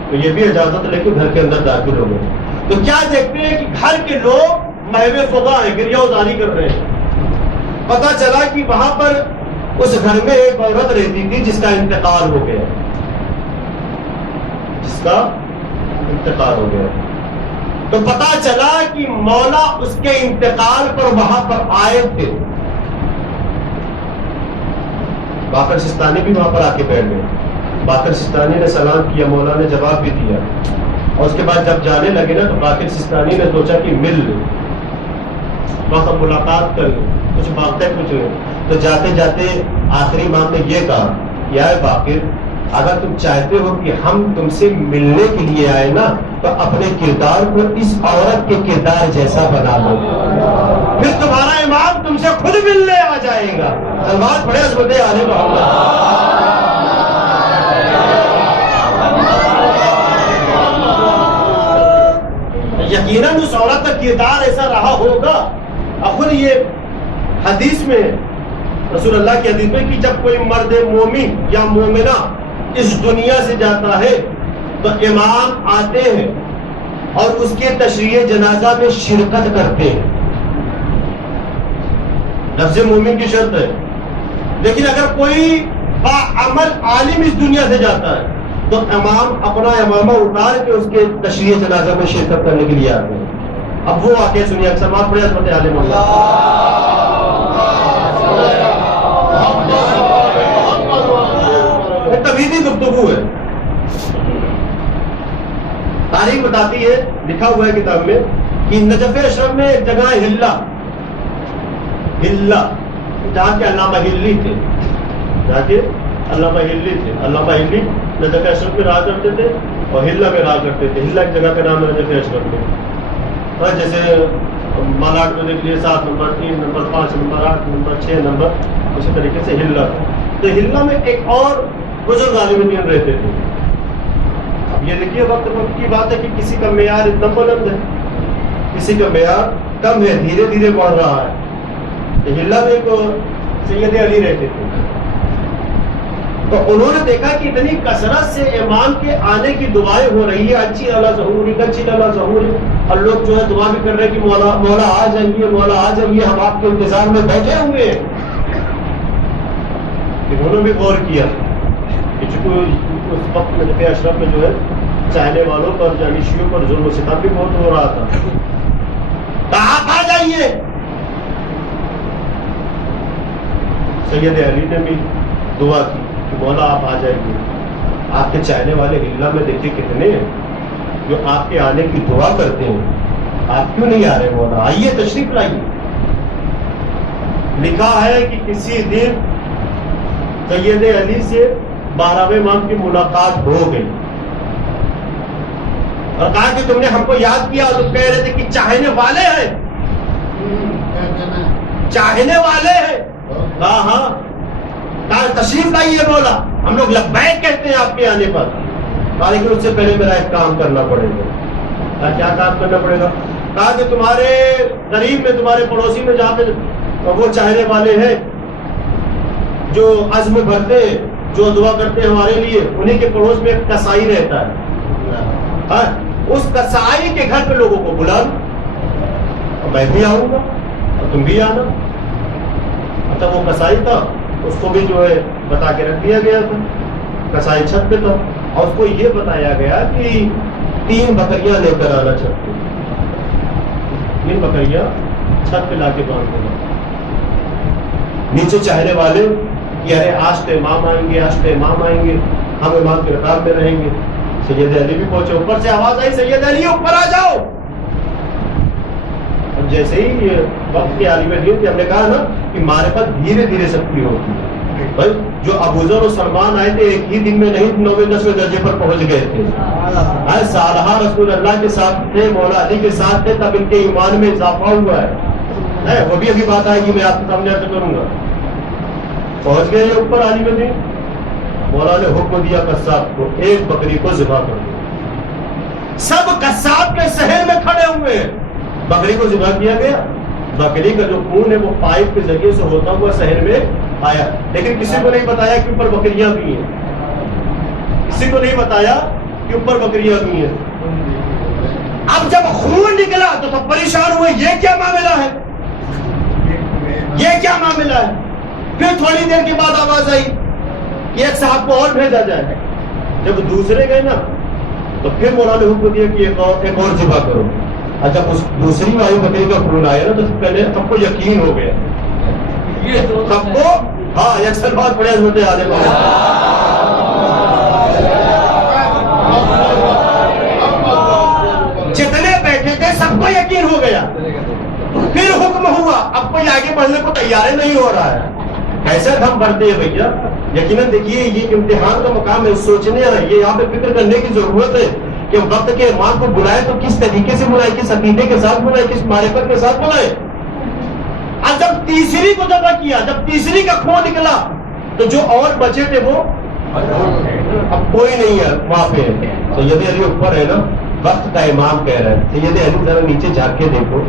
تو یہ بھی اجازت لے کے گھر کے اندر داخل ہو گئے. تو کیا دیکھتے ہیں کہ گھر کے لوگ محو فضا ہیں, گریہ ازاری کر رہے ہیں. پتا چلا کہ وہاں پر اس گھر میں ایک عورت رہتی تھی جس کا انتقال ہو گیا, جس کا انتقال ہو گیا. تو پتا چلا کہ مولا اس کے انتقال پر وہاں پر آئے تھے. باقر سستانی بھی وہاں پر آ کے بیٹھ گئے. باقر سستانی نے سلام کیا, مولا نے جواب بھی دیا, اور اس کے بعد جب جانے لگے نا تو باقر سستانی نے سوچا کہ مل لیں, وہاں ملاقات کر لیں, کچھ باتیں کچھ لیں. تو جاتے جاتے آخری بات نے یہ کہا, یا باقر اگر تم چاہتے ہو کہ ہم تم سے ملنے کے لیے آئے نا تو اپنے کردار کو اس عورت کے کردار جیسا بنا لو, پھر تمہارا امام تم سے خود ملنے آ جائے گا. سلمان پڑھے عظمت آل محمد. یقیناً اس عورت کا کردار ایسا رہا ہوگا. اب یہ حدیث میں رسول اللہ کی حدیث میں کہ جب کوئی مرد مومن یا مومنہ اس دنیا سے جاتا ہے تو امام آتے ہیں اور اس کے تشریح جنازہ میں شرکت کرتے ہیں. لفظ مومن کی شرط ہے. لیکن اگر کوئی باعمل عالم اس دنیا سے جاتا ہے تو امام اپنا امامہ اتار کے اس کے تشریح جنازہ میں شرکت کرنے کے لیے آتے ہیں. اب وہ آتے سنیے, اکثر معاف پڑے عظمت عالم تبیدی گفتگو ہے. تاریخ بتاتی ہے, لکھا ہوا ہے کتاب میں کہ نجف اشرف میں ایک جگہ ہلا, جہاں کے علامہ ہلی تھے, جہاں کے علامہ ہلی تھے. علامہ ہلی نجف اشرف میں رہا کرتے تھے اور ہلا میں رہا کرتے تھے. ہلا ایک جگہ کا نام ہے نجف اشرف میں. جیسے مالاٹ میں دیکھ لیے 7 number 3 number 5 number 8 number 6 number, اسی طریقے سے ہلا. تو ہلا میں ایک اور بزرگ عالم دین رہتے تھے. اب یہ دیکھیے وقت کی بات ہے کہ کسی کا معیار اتنا بلند ہے, کسی کا معیار کم ہے, دھیرے دھیرے بڑھ رہا ہے. ہلا میں ایک سید علی رہتے تھے, تو انہوں نے دیکھا کہ اتنی کثرت سے امام کے آنے کی دعائیں ہو رہی ہے, اچھی اللہ ظہوری کچی اللہ ظہوری, اور لوگ جو ہے دعا بھی کر رہے ہیں کہ مولا آ جائیے, مولا آ جائیے, ہم آپ کے انتظار میں بیٹھے ہوئے ہیں. انہوں نے بھی غور کیا کہ چونکہ اس وقت نجف اشرف میں جو ہے چاہنے والوں پر جانشیوں پر ظلم و ستم بھی بہت ہو رہا تھا. آپ آ جائیے. سید علی نے بھی دعا کی کہ مولا آپ آ جائیے. آپ کے چاہنے والے ہلا میں دیکھیں کتنے ہیں جو آپ کے آنے کی دعا کرتے ہیں. آپ کیوں نہیں آ رہے مولا, آئیے تشریف لائیے. لکھا ہے کہ کسی دن سید علی سے 12ویں امام کی ملاقات ہو گئی اور کہا کہ تم نے ہم کو یاد کیا, اور تم کہہ رہے تھے کہ چاہنے والے ہیں, چاہنے والے ہیں. ہاں تشریف لائیے مولا, ہم لوگ لبیک کہتے ہیں آپ کے آنے پر. لیکن اس سے پہلے میرا ایک کام کرنا پڑے گا. کیا کام کرنا پڑے گا؟ کہا کہ تمہارے قریب میں, تمہارے پڑوسی میں جہاں پہ وہ چاہنے والے ہیں جو عزم بھرتے ہیں, جو دعا کرتے ہیں ہمارے لیے, انہیں کے پڑوس میں ایک کسائی رہتا ہے. اس کسائی کے گھر پہ لوگوں کو بلا لو, میں بھی آؤں گا اور تم بھی آنا. اچھا وہ کسائی تھا, اس کو بھی جو ہے بتا کے رکھ دیا گیا تھا. کسائی چھت پہ تھا اور اس کو یہ بتایا گیا کہ 3 بکریاں لے کر آنا چھت پہ. 3 بکریاں چھت پہ لا کے باندھ دینا. نیچے چاہنے والے کہ ارے آج تو امام آئیں گے, آج تو امام آئیں گے, ہم امام کے رکاب میں رہیں گے. سید علی بھی پہنچے, اوپر سے آواز آئی سید علی اوپر آ جاؤ. جیسے ہی یہ وقت کے عالم دین تھے, ہم نے کہا نا کہ معرفت دھیرے دھیرے سب کی ہوتی ہے. بھائی جو ابوذر و سلمان آئے تھے ایک ہی دن میں نہیں 9ویں 10ویں درجے پر پہنچ گئے تھے. سالہ رسول اللہ کے ساتھ تھے, مولا علی کے ساتھ تھے, تب ان کے ایمان میں اضافہ ہوا ہے. وہ بھی ابھی بات آئے گی, میں آپ کے سامنے عرض کروں گا. پہنچ گئے اوپر عالم دین, مولا نے حکم دیا قصاب کو ایک بکری کو ذبح کر دو. سب قصاب کے شہر میں کھڑے ہوئے ہیں, بکری کو ذبح کیا گیا. بکری کا جو خون ہے وہ پائپ کے ذریعے سے ہوتا ہوا شہر میں آیا, لیکن کسی کو نہیں بتایا کہ اوپر بکریاں بھی ہیں. کسی کو نہیں بتایا کہ اوپر بکریاں بھی ہیں. اب جب خون نکلا تو سب پریشان ہوئے, یہ کیا معاملہ ہے, یہ کیا معاملہ ہے. پھر تھوڑی دیر کے بعد آواز آئی کہ ایک صاحب کو اور بھیجا جائے. جب دوسرے گئے نا تو پھر مولا نے حکم دیا کہ ایک اور ذبح کرو. اور جب اس دوسری والی بکری کا خون آیا نا تو پہلے سب کو یقین ہو گیا, سب کو. ہاں اکثر بات بڑے ہوتے آ جائے. جتنے بیٹھے تھے سب کو یقین ہو گیا. پھر حکم ہوا, اب کوئی آگے بڑھنے کو تیار نہیں ہو رہا ہے. کیسے ہم بڑھتے ہیں بھیا؟ یقیناً دیکھیے یہ امتحان کا مقام ہے, سوچنے ہے, یہ یہاں پہ فکر کرنے کی ضرورت ہے کہ وقت کے امام کو بلائے تو کس طریقے سے بلائے, کس عقیدے کے ساتھ بلائے, کس معرفت کے ساتھ بلائے. اور جب تیسری کو ذبح کیا, جب تیسری کا خون نکلا تو جو اور بچے تھے وہ اب کوئی نہیں ہے وہاں پہ. سید علی اوپر ہے نا, وقت کا امام کہہ رہا ہے سید علی ذرا نیچے جھانک کے دیکھو.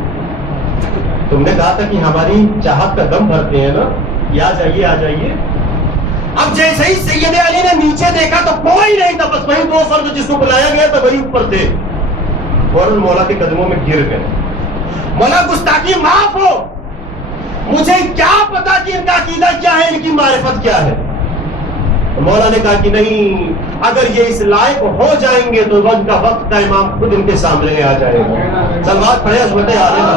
تم نے کہا تھا کہ ہماری چاہت کا دم بھرتے ہیں نا, یہ آ جائیے آ جائیے. اب جیسے ہی سید علی نے نیچے دیکھا تو کوئی نہیں تھا, بس وہی 2 فرد جس کو بلایا گیا تھا وہی اوپر تھے. فوراً مولا کے قدموں میں گر گئے. مولا گستاخی معاف ہو, مجھے کیا پتا کہ ان کا عقیدہ کیا ہے, ان کی معرفت کیا ہے. مولا نے کہا کہ نہیں, اگر یہ اس لائق ہو جائیں گے تو وقت کا امام خود ان کے سامنے آ جائے گا. سلوات پڑھے عظمت عالم.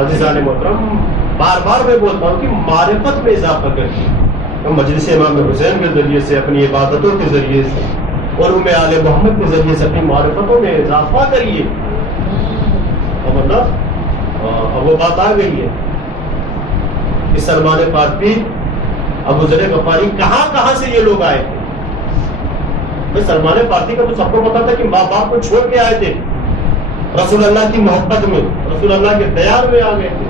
عزیزان محترم, بار بار میں بولتا ہوں کہ معرفت میں اضافہ کریے. مجلس امام حسین کے ذریعے سے, اپنی عبادتوں کے ذریعے سے, اور آل محمد کے ذریعے سے اپنی معرفتوں میں اضافہ کریے. اور مطلب اب وہ بات آ گئی ہے کہ سلمان فارسی, ابوذر غفاری, کہاں سے یہ لوگ آئے تھے. سلمان فارسی کا تو سب کو پتا تھا کہ ماں باپ کو چھوڑ کے آئے تھے, رسول اللہ کی محبت میں, رسول اللہ کے دیار میں آ گئے تھے.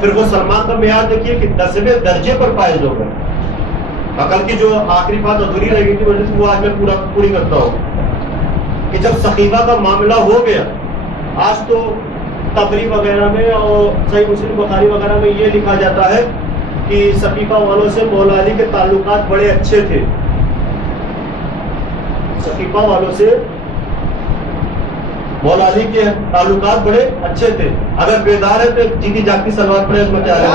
پھر وہ سلمان کا معیار دیکھیے کہ 10ویں درجے پر فائز ہو گئے. عقل کی جو آخری بات ادھوری رہ گئی تھی وجہ سے وہ آج میں پوری کرتا ہوں کہ جب سقیفہ کا معاملہ ہو گیا, آج تو تبری وغیرہ میں اور صحیح مسلم بخاری وغیرہ میں یہ لکھا جاتا ہے کہ سقیفہ والوں سے مولا علی کے تعلقات بڑے اچھے تھے. سقیفہ والوں سے مولا علی کے تعلقات بڑے اچھے تھے. اگر بیدار ہے تو جیتی جاگتی سلوات پڑھے عظمت عالم.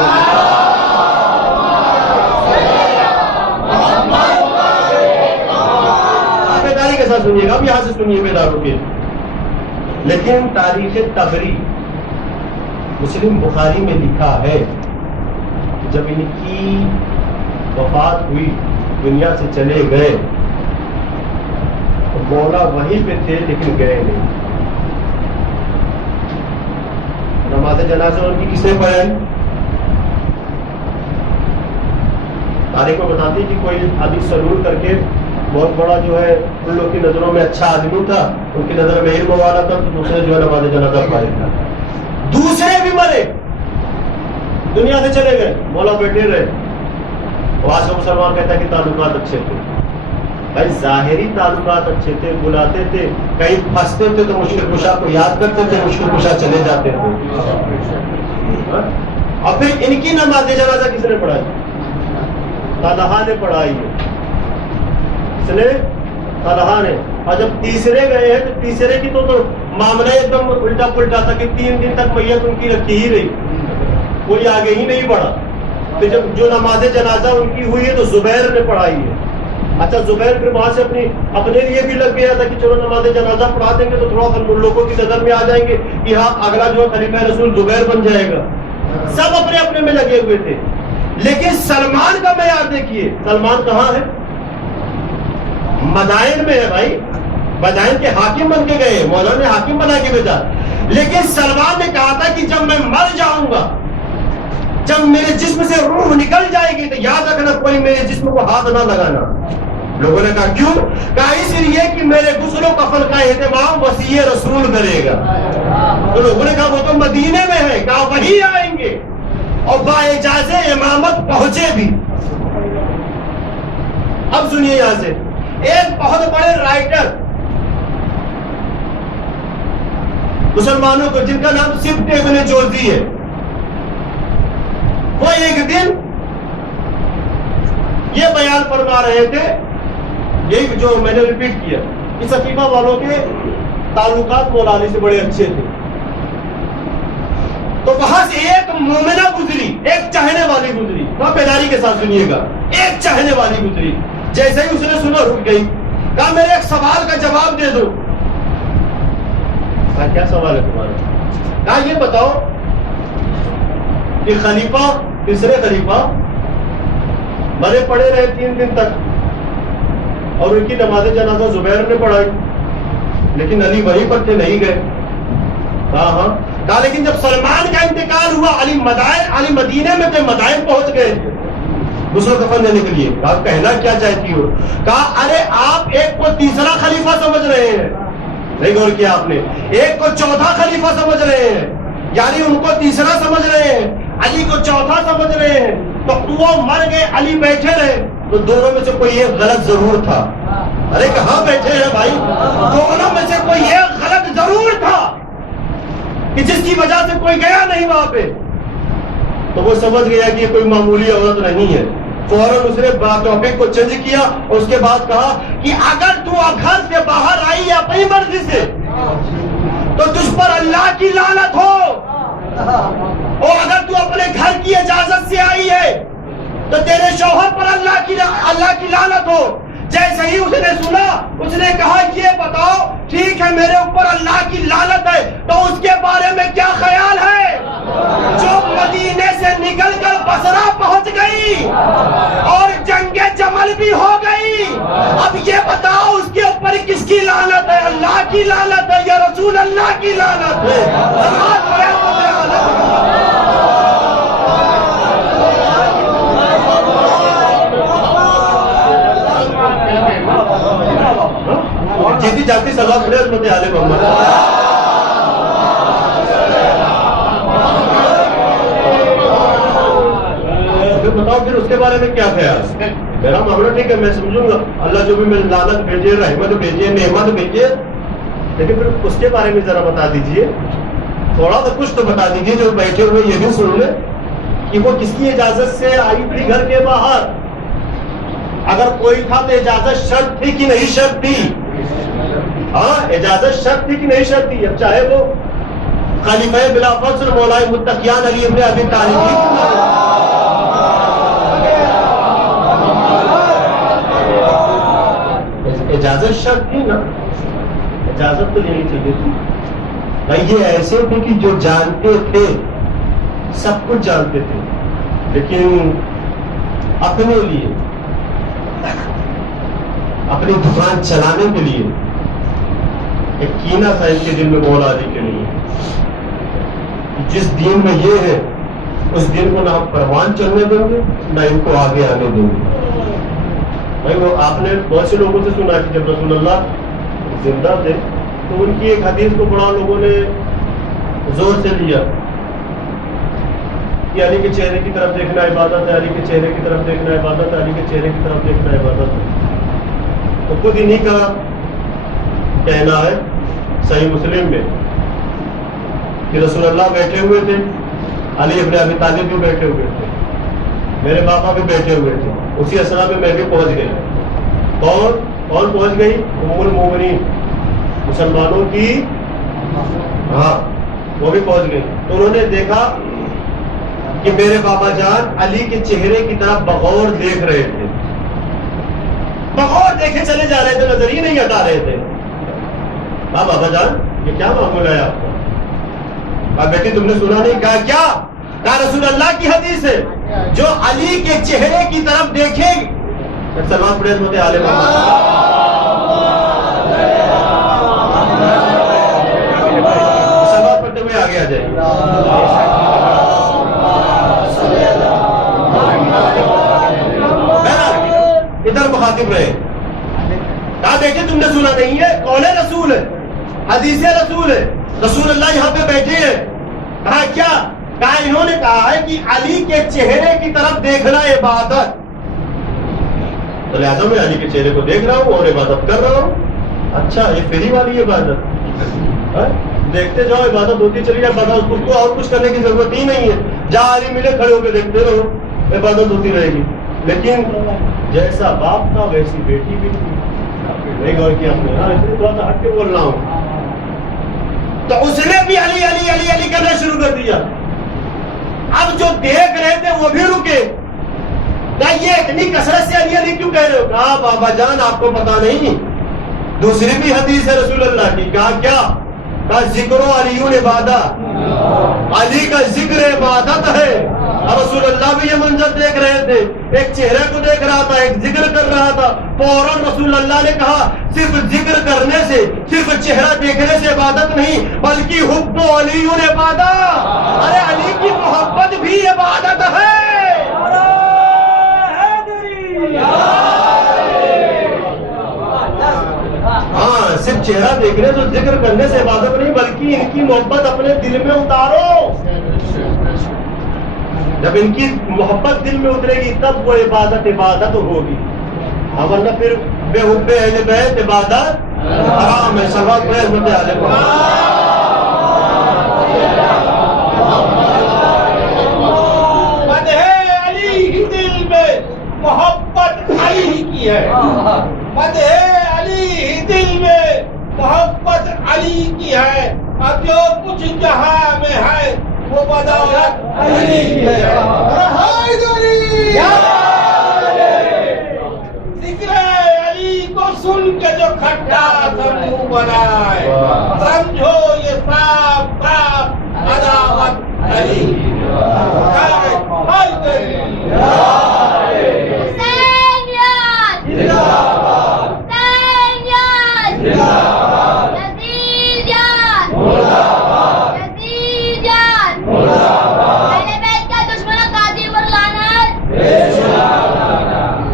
بیداری کے ساتھ سنیے گا, اب یہاں سے سنیے بیدار ہو کے. لیکن تاریخ تبری مسلم بخاری میں لکھا ہے جب ان کی وفات ہوئی, دنیا سے چلے گئے, تو مولا وہیں پہ تھے لیکن گئے نہیں. نماز جنازہ ان کی کس نے پڑھائی؟ تاریخ کو بتاتی کہ کوئی حدیث سلول کر کے بہت بڑا جو ہے ان لوگ کی نظروں میں اچھا آدمی تھا, ان کی نظر میں علم والا تھا, تو دوسرے جو ہے نماز جنازہ پڑھائی تھا. دوسرے بھی مرے, دنیا سے چلے گئے, مولا بیٹھے رہے. وہاں سے مسلمان کہتا ہے کہ تعلقات اچھے تھے. بھائی ظاہری تعلقات اچھے تھے, بلاتے تھے, کہیں پھنستے تھے تو مشکل کشا کو یاد کرتے تھے, مشکل کشا چلے جاتے تھے. اور پھر ان کی نماز جنازہ کس نے پڑھائی؟ طلحہ نے پڑھائی ہے. اس نے طلحہ نے. اور جب تیسرے گئے ہیں تو تیسرے کی تو معاملہ ایک دم الٹا پلٹا تھا کہ 3 دن تک میت ان کی رکھی ہی رہی, کوئی آگے ہی نہیں بڑھا. تو جب جو نماز جنازہ ان کی ہوئی ہے تو زبیر نے پڑھائی ہے. اچھا زبیر پھر وہاں سے اپنے لیے بھی لگ گیا تھا کہ چلو نماز جنازہ پڑھا دیں گے تو تھوڑا سا لوگوں کی نظر میں آ جائیں گے کہ ہاں اگلا جو خلیفہ رسول زبیر بن جائے گا. سب اپنے اپنے میں لگے ہوئے تھے. لیکن سلمان کا معیار دیکھیے, سلمان کہاں ہے؟ مدائن میں ہے بھائی, مدائن کے حاکم بن کے گئے، مولا نے حاکم بنا کے بھیجا، لیکن سلمان نے کہا تھا کہ جب میں مر جاؤں گا، جب میرے جسم سے روح نکل جائے گی تو یاد رکھنا کوئی میرے جسم کو ہاتھ نہ لگانا۔ لوگوں نے کہا کیوں؟ کہا اس لیے کہ میرے غسل و کفن کا اہتمام وصی رسول کرے گا۔ تو لوگوں نے کہا وہ تو مدینے میں ہے، کہا وہی آئیں گے اور باعجاز امامت پہنچے بھی۔ اب سنیے یہاں سے، ایک بہت بڑے رائٹر مسلمانوں کو جن کا نام سبت ابن جوزی ہے، وہ ایک دن یہ بیان فرما رہے تھے، یہی جو میں نے ریپیٹ کیا کہ سقیفہ والوں کے تعلقات مولا علی سے بڑے اچھے تھے، تو وہاں سے ایک مومنہ گزری، ایک چاہنے والی گزری، وہاں بیداری کے ساتھ سنیے گا، ایک چاہنے والی گزری، جیسے ہی اس نے سنا رک گئی، کہا میرے ایک سوال کا جواب دے دو۔ کہا کیا سوال ہے تمہارا؟ کہا یہ بتاؤ کہ خلیفہ، تیسرے خلیفہ مرے پڑے رہے 3 دن تک اور ان کی نماز جنازہ زبیر نے پڑھائی، لیکن علی وہیں پر تھے، نہیں گئے۔ ہاں کہا لیکن جب سلمان کا انتقال ہوا علی مدینے میں تھے، مدائن پہنچ گئے غسل کفن دینے کے لیے۔ کہا کہنا کیا چاہتی ہو؟ کہا ارے آپ ایک کو تیسرا خلیفہ سمجھ رہے ہیں، نہیں غور کیا آپ نے، ایک کو چوتھا خلیفہ سمجھ رہے ہیں، یعنی ان کو تیسرا سمجھ رہے ہیں، علی کو چوتھا سمجھ رہے ہیں، تو وہ مر گئے، علی بیٹھے رہے، تو دونوں میں سے کوئی ایک غلط ضرور تھا۔ ارے کہاں بیٹھے ہیں بھائی؟ دونوں میں سے کوئی ایک غلط ضرور تھا کہ جس کی وجہ سے کوئی گیا نہیں وہاں پہ۔ تو وہ سمجھ گیا کہ یہ کوئی معمولی عورت نہیں ہے، فوراً اس نے ٹاپک کو چینج کیا اور اس کے بعد کہا کہ اگر تو گھر سے باہر آئی ہے اپنی مرضی سے تو تجھ پر اللہ کی لعنت ہو، اور اگر تو اپنے گھر کی اجازت سے آئی ہے تو تیرے شوہر پر اللہ کی لعنت ہو۔ جیسے ہی اس نے سنا، اس نے کہا یہ بتاؤ ٹھیک ہے میرے اوپر اللہ کی لعنت ہے، تو اس کے بارے میں کیا خیال ہے جو مدینے سے نکل کر بصرہ پہنچ گئی اور جنگ جمل بھی ہو گئی؟ اب یہ بتاؤ اس کے اوپر کس کی لعنت ہے، اللہ کی لعنت ہے یا رسول اللہ کی لعنت ہے؟ جیتی جاتی سلوات پڑھے حضرت آل محمد۔ بتاؤ پھر اس کے بارے میں کیا خیال؟ میرا معاملہ ٹھیک ہے، میں سمجھوں گا اللہ جو بھی میں لعنت بھیجے، رحمت بھیجے، نعمت بھیجے، لیکن پھر اس کے بارے میں ذرا بتا دیجئے، تھوڑا سا کچھ تو بتا دیجئے جو بیٹھے ہوئے یہ بھی سن لیں کہ وہ کس کی اجازت سے آئی تھی گھر کے باہر۔ اگر کوئی تھا تو اجازت شرط تھی کہ نہیں شرط تھی؟ ہاں اجازت شرط تھی کہ نہیں شرط تھی؟ اب چاہے وہ خلیفہ بلا فصل مولائے متقیان علی ابن ابی طالب اجازت شرط تھی نا، اجازت تو لینی چاہیے تھی بھائی۔ یہ ایسے تھے کہ جو جانتے تھے سب کچھ جانتے تھے، لیکن اپنے لیے، اپنی دکان چلانے کے لیے ایک کینہ تھا ان کے دل میں مولا علی کے لیے، جس دین میں یہ ہے اس دین کو نہ ہم پروان چلنے دیں گے نہ ان کو آگے آنے دیں گے۔ بھائی وہ آپ نے بہت سے لوگوں سے سنا کہ جب رسول اللہ زندہ تھے تو ان کی ایک حدیث کو بڑا لوگوں نے زور سے لیا کہ علی کے چہرے کی طرف دیکھنا عبادت ہے، علی کے چہرے کی طرف دیکھنا عبادت ہے، علی کے چہرے کی طرف دیکھنا عبادت ہے۔ تو خود انہیں کا کہنا ہے صحیح مسلم میں کہ رسول اللہ بیٹھے ہوئے تھے، علی ابن ابی طالب بھی بیٹھے ہوئے تھے، میرے پاپا بھی بیٹھے ہوئے تھے، اسی اسنا میں بھی پہنچ گیا۔ کون پہنچ گئی؟ ام المومنین، مسلمانوں کی، ہاں وہ بھی پہنچ گئی۔ تو انہوں نے دیکھا کہ میرے بابا جان علی کے چہرے کی طرف بغور دیکھ رہے تھے، بغور دیکھے چلے جا رہے تھے، نظر ہی نہیں ہٹا رہے تھے۔ ہاں بابا جان یہ کیا معاملہ ہے آپ کا؟ کہا بیٹی تم نے سنا نہیں؟ کہا کیا؟ کہا رسول اللہ کی حدیث ہے جو علی کے چہرے کی طرف دیکھے، سلمان پڑھے حضرت آل محمد۔ ادھر مخاطب رہے. کہا دیکھیں تم نے سنا نہیں ہے, قول رسول ہے, حدیث رسول ہے, رسول اللہ یہاں پہ بیٹھے ہیں. کہا کیا؟ کہا انہوں نے کہا ہے کہ علی کے چہرے کی طرف دیکھنا عبادت. تو لہٰذا میں علی کے چہرے کو دیکھ رہا ہوں اور عبادت کر رہا ہوں. اچھا یہ فری والی عبادت, دیکھتے جاؤ عبادت ہوتی چلی جائے, بتا اس کو اور کچھ کرنے کی ضرورت ہی نہیں ہے. جہاں علی ملے کھڑے ہو کے دیکھتے رہو, عبادت ہوتی رہے گی. لیکن جیسا باپ تھا ویسی بیٹی بھی تھی. نہیں غور کیا آپ نے؟ تھوڑا سا ہٹ کے بول رہا ہوں. تو اس نے بھی علی علی علی علی کرنا شروع کر دیا. اب جو دیکھ رہے تھے وہ بھی رکے. یہ اتنی کثرت سے علی علی کیوں کہہ رہے ہو؟ کہا بابا جان آپ کو پتا نہیں, دوسری بھی حدیث ہے رسول اللہ کی. کہا کیا؟ کہا ذکر و علی عبادت, علی کا ذکر عبادت ہے. اور رسول اللہ بھی یہ منظر دیکھ رہے تھے, ایک چہرے کو دیکھ رہا تھا, ایک ذکر کر رہا تھا. فوراً رسول اللہ نے کہا صرف ذکر کرنے سے, صرف چہرہ دیکھنے سے عبادت نہیں, بلکہ حب و علی عبادت. ارے علی کی محبت بھی عبادت ہے. ہاں صرف چہرہ دیکھنے سے, ذکر کرنے سے عبادت نہیں, بلکہ ان کی محبت اپنے دل میں اتارو. جب ان کی محبت دل میں اترے گی تب وہ عبادت ہوگی. ورنہ پھر بے حب اہل بیت عبادت حرام ہے. صلوات پڑھیں حضرت علی پر. مدح علی ہی دل میں محبت علی کی ہے. مدح علی ہی دل میں محبت علی کی ہے. اب جو کچھ جہاں میں ہے وہ بدولت علی کی ہے. ذکر علی کو سن کے جو کھٹا سا منہ بنائے, سمجھو یہ صاف صاف عداوت علی کی.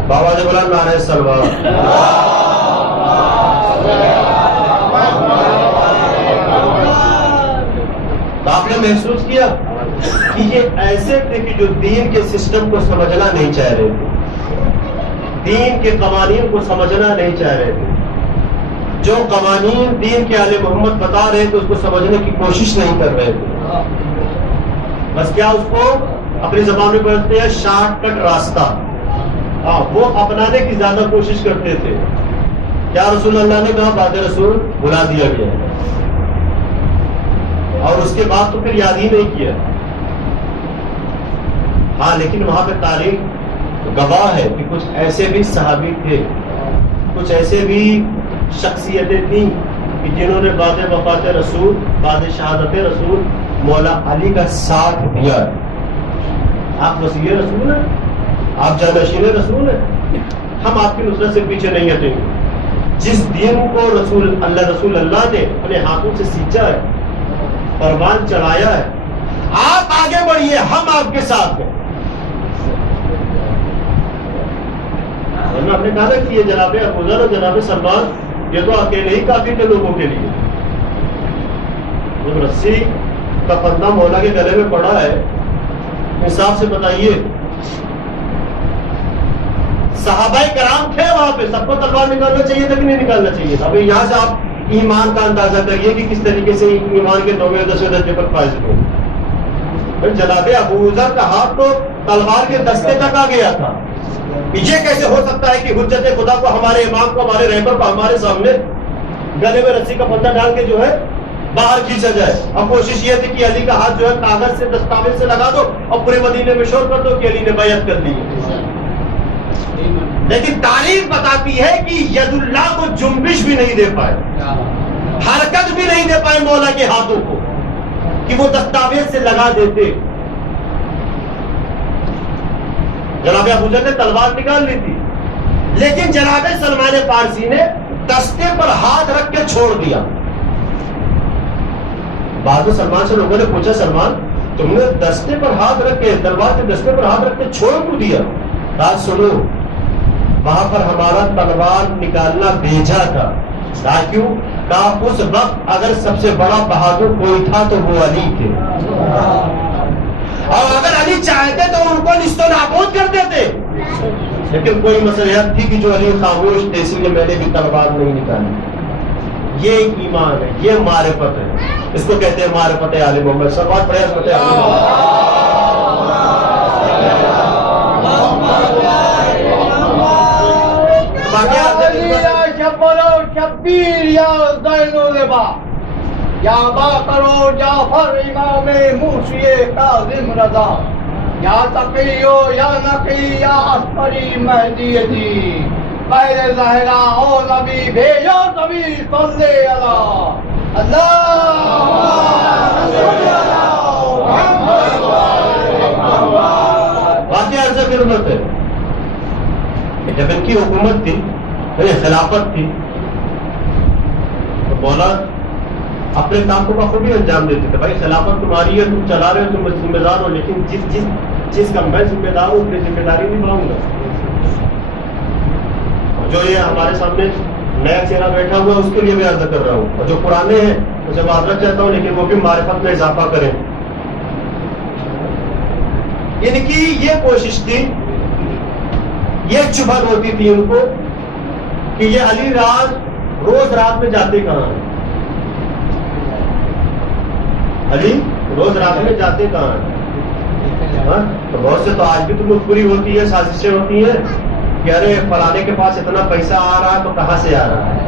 بابا جب نعرہ سلوات. تو آپ نے محسوس کیا کہ یہ ایسے تھے کہ جو دین کے سسٹم کو سمجھنا نہیں چاہ رہے تھے, دین کے قوانین کو سمجھنا نہیں چاہ رہے تھے. جو قوانین دین کے آل محمد بتا رہے تھے اس کو سمجھنے کی کوشش نہیں کر رہے تھے. بس کیا اس کو اپنی زبان میں بولتے ہیں شارٹ کٹ راستہ, وہ اپنانے کی زیادہ کوشش کرتے تھے. کیا رسول اللہ نے کہا بات رسول بلا دیا گیا, اور اس کے بعد تو پھر یاد ہی نہیں کیا. ہاں لیکن وہاں پہ تاریخ گواہ ہے کہ کچھ ایسے بھی صحابی تھے, کچھ ایسے بھی شخصیتیں تھیں کہ جنہوں نے بعد وفات رسول, بعد شہادت رسول مولا علی کا ساتھ دیا. آپ وصی رسول ہیں, آپ جانشین رسول ہیں, ہم آپ کی نصرت سے پیچھے نہیں ہٹیں گے. جس دین کو رسول اللہ نے اپنے ہاتھوں سے سینچا ہے, پروان چڑھایا ہے, آپ آگے بڑھیے, ہم آپ کے ساتھ ہیں. آپ نے کہا نا کہ یہ جناب ابوذر اور جناب سلمان یہ تو اکیلے ہی کافی تھے لوگوں کے لیے. جب رسی کا پندہ مولا کے گلے میں پڑا ہے, انصاف سے بتائیے, صحابہ کرام تھے وہاں پہ, سب کو تلوار نکالنا چاہیے تھا کہ نہیں نکالنا چاہیے تھا؟ ابھی یہاں سے آپ ایمان کا اندازہ کریے کہ کس طریقے سے ایمان کے 9ویں 10ویں درجے پر فائز ہوئے. جناب ابوذر کا ہاتھ تو تلوار کے دستے تک آ گیا تھا. یہ کیسے ہو سکتا ہے کہ حجت خدا کو, ہمارے امام کو, ہمارے رہبر کو ہمارے سامنے گلے میں رسی کا پتہ ڈال کے جو ہے باہر کھینچا جائے؟ اب کوشش یہ تھی کہ علی کا ہاتھ جو ہے کاغذ سے, دستاویز سے لگا دو اور پورے مدینے میں شور کر دو کہ علی نے بیعت کر دی. لیکن تاریخ بتاتی ہے کہ ید اللہ کو جنبش بھی نہیں دے پائے, حرکت بھی نہیں دے پائے مولا کے ہاتھوں کو کہ وہ دستاویز سے لگا دیتے. جناب ابوذر نے تلوار نکال لی تھی, لیکن جناب سلمان فارسی نے دستے پر ہاتھ رکھ کے چھوڑ دیا. بعد میں سلمان سے لوگوں نے پوچھا سلمان تم نے دستے پر ہاتھ رکھ کے تلوار کے دستے پر ہاتھ رکھ کے چھوڑ کیوں دیا؟ کہا سنو وہاں پر ہمارا تلوار نکالنا بھیجا تھا تاکہ کہا اس وقت اگر سب سے بڑا بہادر کوئی تھا تو وہ علی تھے اور اگر علی چاہتے تو ان کو نست و نابود کر دیتے لیکن کوئی مسئلہ تھی کہ جو علی خاموش تھے اس لیے میں نے بھی تلوار نہیں نکالی۔ یہ ایک ایمان ہے، یہ معرفت ہے، اس کو کہتے ہیں معرفت آل محمد۔ سب بات پڑھے عظمت آل شبیر یا زین العبا یا باقر جعفر امام موسی کاظم رضا یا تقیو یا نقی یا عسکری مہدی دی پہلے ظاہرہ او نبی بھیجو نبی صلی اللہ واقعہ عرضہ کی ضرورت ہے کہ جب ان کی حکومت تھی خلافت تھی تو مولا اپنے کام کو بخوبی انجام دیتے تھے۔ بھائی خلافت تمہاری ہے، تم چلا رہے ہو، تم ذمہ دار ہو، لیکن جس چیز کا میں ذمہ دار ہوں اپنی ذمہ داری نبھاؤں گا۔ جو یہ ہمارے سامنے نیا چہرہ بیٹھا ہوا ہے اس کے لیے میں عرض کر رہا ہوں، اور جو پرانے ہیں اسے معذرت چاہتا ہوں لیکن وہ بھی معرفت میں اضافہ کریں۔ ان کی یہ کوشش تھی، یہ چبھن ہوتی تھی ان کو کہ یہ علی روز رات میں جاتے کہاں ہیں، علی روز رات میں جاتے کہاں ہیں؟ تو بہت سے تو آج بھی تو پوری ہوتی ہے، سازشیں ہوتی ہیں کہ ارے فلانے کے پاس اتنا پیسہ آ رہا ہے تو کہاں سے آ رہا ہے،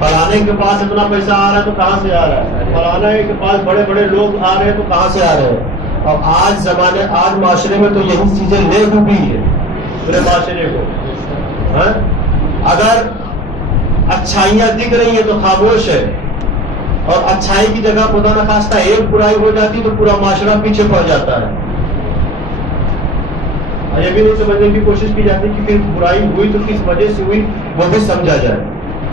فلانے کے پاس اتنا پیسہ آ رہا ہے تو کہاں سے آ رہا ہے، فلانے کے پاس بڑے بڑے لوگ آ رہے ہیں تو کہاں سے آ رہے ہیں۔ اور آج معاشرے میں تو یہی چیزیں لے ڈوبی ہے پورے معاشرے کو۔ اگر اچھائیاں دکھ رہی ہیں تو خاموش ہے، اور اچھائی کی جگہ خدا نخواستہ ایک برائی ہو جاتی تو پورا معاشرہ پیچھے پڑ جاتا ہے۔ اور یہ بھی نہیں سمجھنے کی کوشش کی جاتی کہ پھر برائی ہوئی تو کس وجہ سے ہوئی وہ بھی سمجھا جائے،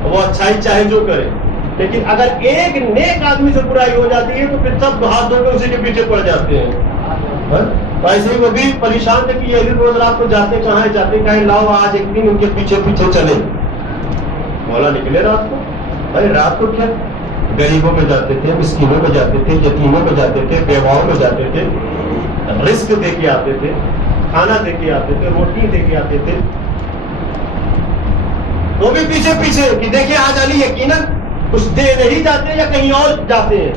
وہ اچھائی چاہے جو کرے، لیکن اگر ایک نیک آدمی سے برائی ہو جاتی ہے تو پھر سب ہاتھ دھو کے اسی کے پیچھے پڑ جاتے ہیں۔ ایسے ہی وہ بھی پریشان تھے کہ یہ روز رات کو جاتے کہاں لاؤ آج ایک دن ان کے پیچھے پیچھے چلے۔ مولا نکلے رات کو، بھائی رات کو کیا غریبوں میں جاتے تھے، مسکینوں میں جاتے تھے، یتیموں میں جاتے تھے، بیواؤں میں جاتے تھے، رزق دے کے آتے تھے، کھانا دے کے آتے تھے، روٹی دے کے آتے تھے، وہ بھی پیچھے پیچھے کہ دیکھیں آج علی یقیناً کچھ دے نہیں جاتے یا کہیں اور جاتے ہیں۔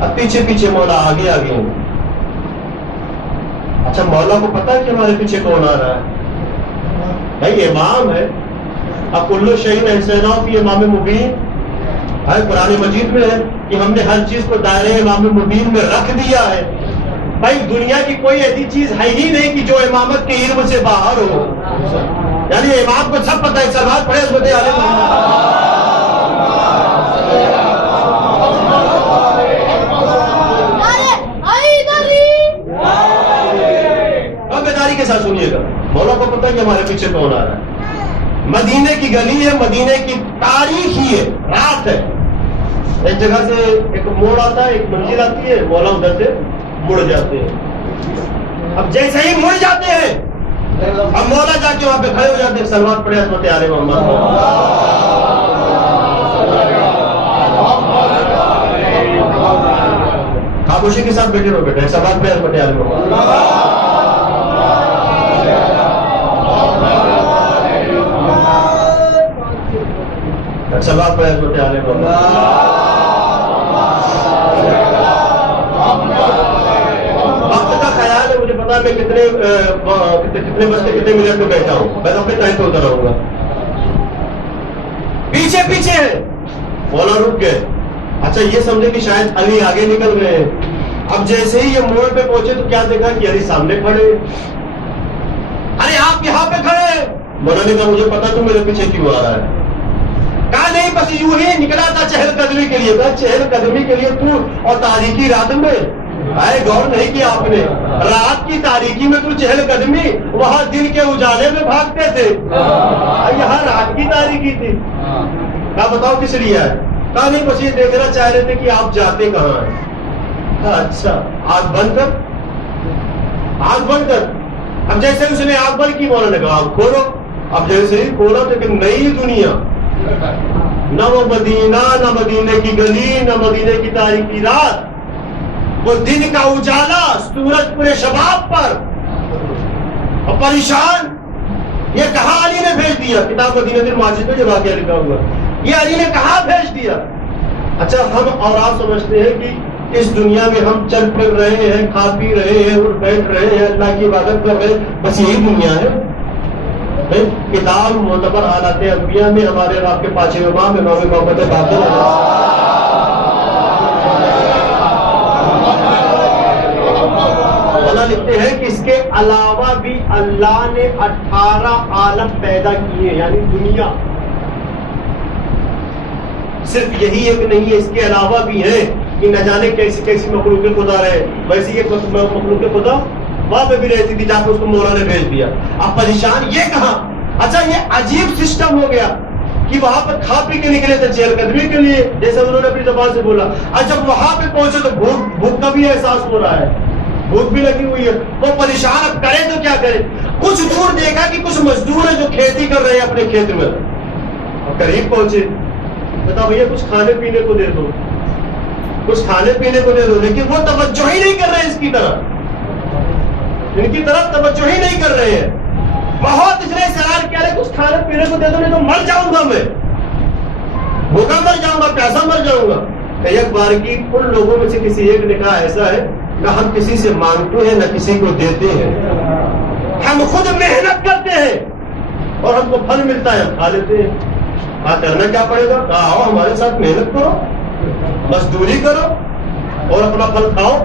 اب پیچھے پیچھے مولا آگے آگے ہیں۔ اچھا مولا کو پتا ہے کہ ہمارے پیچھے کون آ رہا ہے؟ بھائی امام ہے، اب کلو شہید حسینہ کی امام مبین ہے، قرآن مجید میں ہے کہ ہم نے ہر چیز کو دائرے امام مبین میں رکھ دیا ہے۔ بھائی دنیا کی کوئی ایسی چیز ہے ہی نہیں کہ جو امامت کے علم سے باہر ہو، یعنی امام کو سب پتہ ہے۔ سلوات پڑھے عظمت آل محمد۔ کے ساتھ سنیے گا، مولا کو پتہ ہے کہ ہمارے پیچھے کون آ رہا ہے۔ مدینے کی گلی ہے، مدینے کی تاریخ ہی ہے، رات ہے، ایک جگہ سے ایک موڑ آتا ہے، ایک منزل آتی ہے، مولا ادھر سے مڑ جاتے ہیں۔ اب جیسے ہی مڑ جاتے ہیں اب مولا جا کے وہاں پہ کھڑے ہو جاتے ہیں۔ سلوات پڑھے عظمت آل محمد۔ خاموشی کے ساتھ بیٹھے رہو بیٹے، سلوات پڑھے عظمت آل محمد۔ سلوات پڑھے عظمت آل محمد۔ وقت کا خیال ہے، مجھے پتا میں کتنے بجے کتنے منٹ میں بیٹھا ہوں، میں اپنے ٹائم پہ اتر رہوں گا۔ پیچھے پیچھے ہے، مولا رک گئے۔ اچھا یہ سمجھے کہ شاید علی آگے نکل گئے۔ اب جیسے ہی یہ موڑ پہ پہنچے تو کیا دیکھا کہ علی سامنے کھڑے۔ ارے آپ یہاں پہ کھڑے؟ مولا نے کہا مجھے پتا تو میرے پیچھے کیوں آ رہا ہے۔ کہا نہیں بس یوں ہی نکلا تھا چہل قدمی کے لیے۔ کہا چہل قدمی کے لیے تو اور تاریخی رات میں آئے، غور نہیں کیا آپ نے؟ رات کی تاریخی میں تو چہل قدمی، وہاں دن کے اجالے میں بھاگتے تھے، یہاں رات کی تاریخی تھی۔ کہا بتاؤ کس لیے ہے؟ کہا نہیں بس یہ دیکھنا چاہ رہے تھے کہ آپ جاتے کہاں ہیں. کہا اچھا آنکھ بند کر, آنکھ بند کر. اب جیسے اس نے آنکھ بند کی, مولانا نے کہا آنکھ کھولو. اب جیسے ہی کھولا تو ایک نئی دنیا, نہ وہ مدینہ, نہ مدینے کی گلی, نہ مدینے کی تاریخی رات, وہ دن کا اجالا, سورج پورے شباب پر. اور پریشان, یہ کہاں علی نے بھیج دیا؟ کتاب مدینہ الماجد میں جو واقعہ لکھا ہوا, یہ علی نے کہاں بھیج دیا؟ اچھا ہم اور آپ سمجھتے ہیں کہ اس دنیا میں ہم چل پھر رہے ہیں, کھا پی رہے ہیں, اٹھ بیٹھ رہے ہیں, اللہ کی عبادت کر رہے ہیں, بس یہی دنیا ہے. کتاب معتبر حالات انبیاء میں ہمارے آپ کے پانچویں امام امام محمد باقر لکھتے ہیں کہ اس کے علاوہ بھی اللہ نے 18 عالم پیدا کیے, یعنی دنیا صرف یہی ایک نہیں ہے, اس کے علاوہ بھی ہے کہ نہ جانے کیسی کیسی مخلوق خدا رہے. ویسی ایک مخلوق خدا وہاں پہ بھی رہتی تھی جہاں پہ اس کو مولا نے بھیج دیا. اب پریشان یہ کہاں؟ اچھا یہ عجیب سسٹم ہو گیا کہ وہاں پہ کھا پی کے نکلے تھے چہل قدمی کے لیے, جیسے انہوں نے اپنی زبان سے بولا. اور جب وہاں پہ پہنچے تو بھوک کا بھی احساس ہو رہا ہے, بھوک بھی لگی ہوئی ہے. وہ پریشان, اب کرے تو کیا کرے؟ کچھ دور دیکھا کہ کچھ مزدور ہیں جو کھیتی کر رہے ہیں اپنے کھیت میں. اور قریب پہنچے, بتا بھیا کچھ کھانے پینے کو دے دو, کچھ کھانے پینے کو دے دو. لیکن وہ توجہ ہی نہیں کر رہے اس کی طرف, ان کی طرف توجہ ہی نہیں کر رہے ہیں. بہت اس نے سوال کیا ہے کچھ کھانے پینے کو دے دو نہیں تو مر جاؤں گا میں, بھوکا مر جاؤں گا, پیسہ مر جاؤں گا. ایک بار کی ان لوگوں میں سے کسی ایک نے کہا ایسا ہے نہ ہم کسی سے مانگتے ہیں نہ کسی کو دیتے ہیں, ہم خود محنت کرتے ہیں اور ہم کو پھل ملتا ہے, ہم کھا لیتے ہیں. کرنا کیا پڑے گا؟ کہا آؤ ہمارے ساتھ محنت کرو, مزدوری کرو اور اپنا پھل کھاؤ.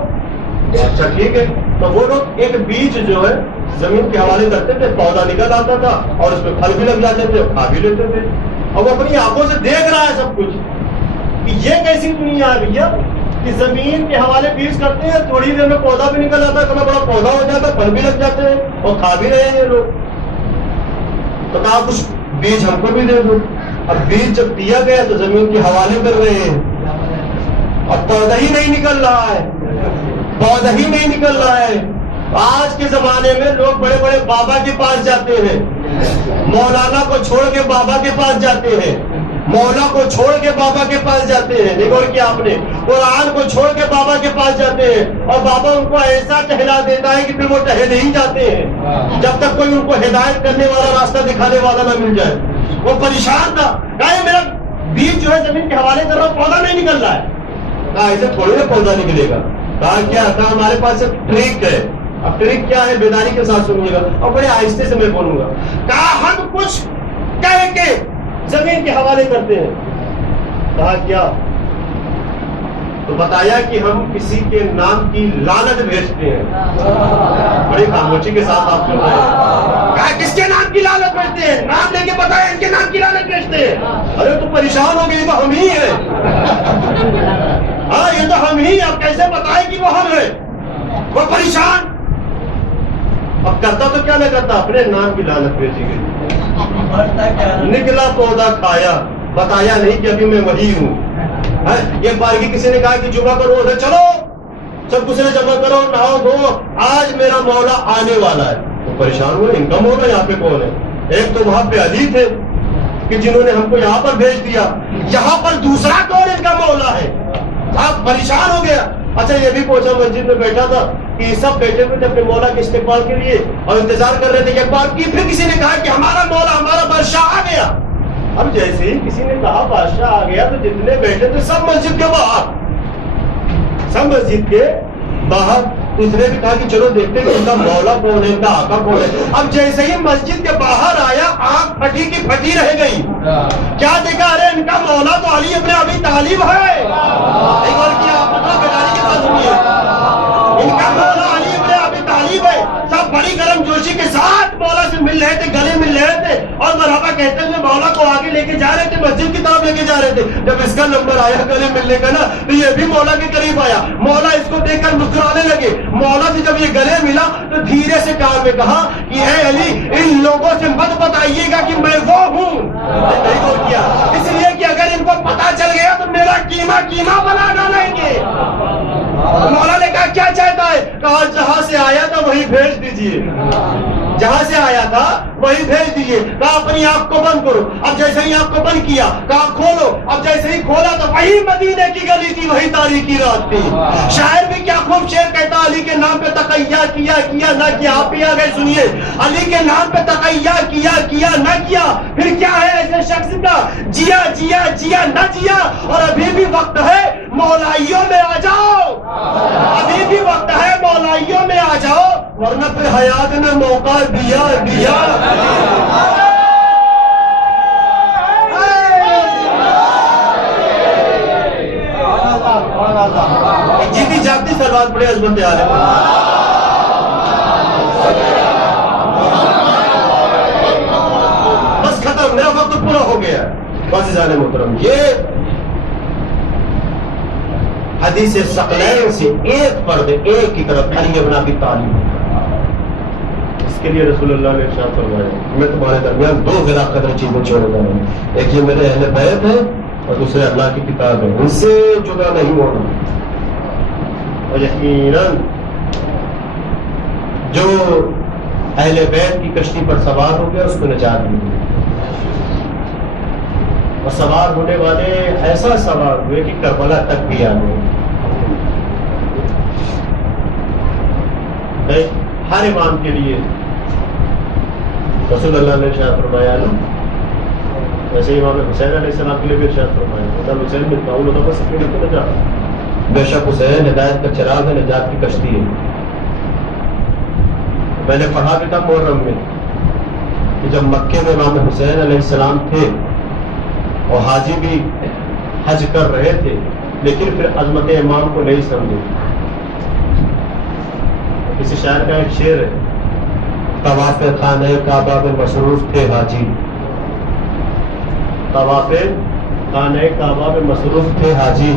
اچھا ٹھیک ہے. تو وہ لوگ ایک بیج جو ہے زمین کے حوالے کرتے تھے, پودا نکل آتا تھا اور اس میں پھل بھی لگ جاتے تھے, کھا بھی لیتے تھے. اور وہ اپنی آنکھوں سے دیکھ رہا ہے سب کچھ کہ یہ کیسی دنیا ہے بھیا کہ زمین کے حوالے بیج کرتے ہیں, تھوڑی دیر میں پودا بھی نکل آتا ہے, اتنا بڑا پودا ہو جاتا ہے, پھل بھی لگ جاتے ہیں اور کھا بھی رہے ہیں لوگ. تو کہا کچھ بیج ہم کو بھی دے دو. اب بیج جب دیا گیا تو زمین کے حوالے کر رہے ہیں اور پودا ہی نہیں نکل رہا ہے, پودا ہی نہیں نکل رہا ہے. آج کے زمانے میں لوگ بڑے بڑے بابا کے پاس جاتے ہیں, مولانا کو چھوڑ کے بابا کے پاس جاتے ہیں, مولا کو چھوڑ کے بابا کے پاس جاتے ہیں, دیکھو کیا آپ نے قرآن کو چھوڑ کے بابا کے پاس جاتے ہیں, اور بابا ان کو ایسا ٹہلا دیتا ہے کہ پھر وہ ٹہل ہی جاتے ہیں جب تک کوئی ان کو ہدایت کرنے والا راستہ دکھانے والا نہ مل جائے. وہ پریشان تھا, کہا میرا بیج جو ہے زمین کے حوالے کر رہا ہوں, پودا نہیں نکل رہا ہے. کہا ایسے تھوڑی نا پودا نکلے گا. کہا کیا تھا ہمارے پاس ایک ٹرک ہے. اب ٹرک کیا ہے بیداری کے ساتھ سنیے گا اور بڑے آہستے سے میں بولوں گا. کہا ہم کچھ کہہ کے زمین کے حوالے کرتے ہیں. کہا کیا؟ تو بتایا کہ ہم کسی کے نام کی لعنت بھیجتے ہیں. بڑی خاموشی کے ساتھ آپ سن رہے ہیں. کہا کس کے نام کی لعنت بھیجتے ہیں؟ نام لے کے بتایا ان کے نام کی لعنت بھیجتے ہیں. ارے تو پریشان ہو گئی, تو ہم ہی ہیں. ہاں یہ تو ہم ہی, اب کیسے بتائیں کہ وہ ہم ہیں؟ وہ پریشان. اب کرتا تو کیا نہ کرتا, اپنے نام کی لعنت بھیجی گئی. نکلا پودا کھایا, بتایا نہیں کہ ابھی میں وہی ہوں. ایک بار کی کسی نے کہا کہ جمعہ کرو, ادھر چلو سب کچھ جمع کرو, نہاؤ دھو, آج میرا مولا آنے والا ہے. تو پریشان ہوئے, ان کا مولا یہاں پہ کون ہے؟ ایک تو وہاں پہ علی تھے کہ جنہوں نے ہم کو یہاں پر بھیج دیا, یہاں پر دوسرا کون ان کا مولا ہے؟ آپ پریشان ہو گیا. اچھا یہ بھی پوچھا, مسجد میں بیٹھا تھا کہ سب بیٹھے ہوئے تھے اپنے مولا کے استقبال کے لیے اور انتظار کر رہے تھے. ایک بار کی پھر کسی نے کہا کہ ہمارا مولا, ہمارا بادشاہ آ گیا. اب جیسے ہی کسی نے کہا بادشاہ آ گیا تو جتنے بیٹھے تھے سب مسجد کے باہر, سب مسجد کے باہر. اس نے بھی کہا کہ چلو دیکھتے ہیں کہ ان کا مولا کون ہے, ان کا آقا کون ہے. اب جیسے ہی مسجد کے باہر آیا, آنکھ پھٹی کی پھٹی رہ گئی. کیا دیکھا؟ ارے ان کا مولا تو علی ابن ابی طالب ہے. ایک بار کیا آپ مطلب بیداری کے ساتھ سنیے, ان کا مولا علی ابن ابی طالب ہے. سب بڑی گرم جوشی کے ساتھ مولا سے مل رہے تھے, گلے مل رہے تھے اور مرحبا کہتے ہوئے مولا کو آگے لے کے جا رہے تھے, مسجد کی طرف لے کے جا رہے تھے. جب اس کا نمبر آیا گلے ملنے کا نا, تو یہ بھی مولا کے قریب آیا. مولا اس کو دیکھ کر مسکرانے لگے. مولا سے جب یہ گلے ملا تو دھیرے سے کان میں کہا کہ اے علی, ان لوگوں سے مت بتائیے گا کہ میں وہ ہوں. نہیں کیا, اس لیے کہ اگر ان کو پتا چل گیا تو میرا قیمہ قیمہ بنا ڈالیں گے. مولا نے کہا کیا چاہتا ہے؟ کہا جہاں سے آیا تھا وہی بھیج دیجئے. جہاں سے آیا تھا وہی بھیج دیجئے. کہا اپنی آنکھ کو بند کرو. اب جیسے ہی آنکھ کو بند کیا کہا کھولو. اب جیسے ہی کھولا تو وہی مدینے کی گلی تھی, وہی تاریخی رات تھی. شاعر بھی کیا خوب شعر کہتا, علی کے نام پہ تقیہ کیا نہ کیا. آپ بھی آ گئے سنیے, علی کے نام پہ تقیہ کیا نہ کیا. پھر کیا ہے ایسے شخص کا, جیا نہ جیا. اور ابھی بھی وقت ہے مولائیوں میں آ جاؤ. ابھی بھی وقت ہے مولائیوں میں آ جاؤ, ورنہ پھر حیات نے موقع دیا. جیتی جاگتی سلوات پڑے عظمت عالم. بس ختم, میرا وقت پورا ہو گیا. بس جانے محترم, یہ حدیث ثقلین سے ایک فرد ایک کی طرف علی ابن ابی طالب. اس کے لیے رسول اللہ نے ارشاد فرمایا, میں تمہارے درمیان دو غیر قدر چیزیں چھوڑے جا رہا ہوں. ایک یہ میرے اہل بیت ہے اور دوسرے اللہ کی کتاب ہے. ان سے جدا نہیں ہونا. اور یقیناً جو اہل بیت کی کشتی پر سوار ہو گیا اس کو نجات ملی. اور سوار ہونے والے ایسا سوار ہوئے کہ کربلا تک بھی آ گئے. ہر امام کے لیے رسول اللہ نے ارشاد فرمایا نا, ویسے امام حسین علیہ السلام کے لیے بھی ارشاد فرمایا, مطلب حسین میں تعاون ہوتا بس اپنے کو نجات. بے شک حسین ہدایت کا چراغ ہے, نجات کی کشتی ہے. میں نے پڑھا بھی تھا محرم میں کہ جب مکے میں امام حسین علیہ السلام تھے اور حاجی بھی حج کر رہے تھے, لیکن پھر عظمت امام کو نہیں سمجھے. کسی شاعر کا ایک شعر ہے, طواف خانہ کعبہ میں مصروف تھے حاجی. طواف خانہ کعبہ میں مصروف تھے حاجی,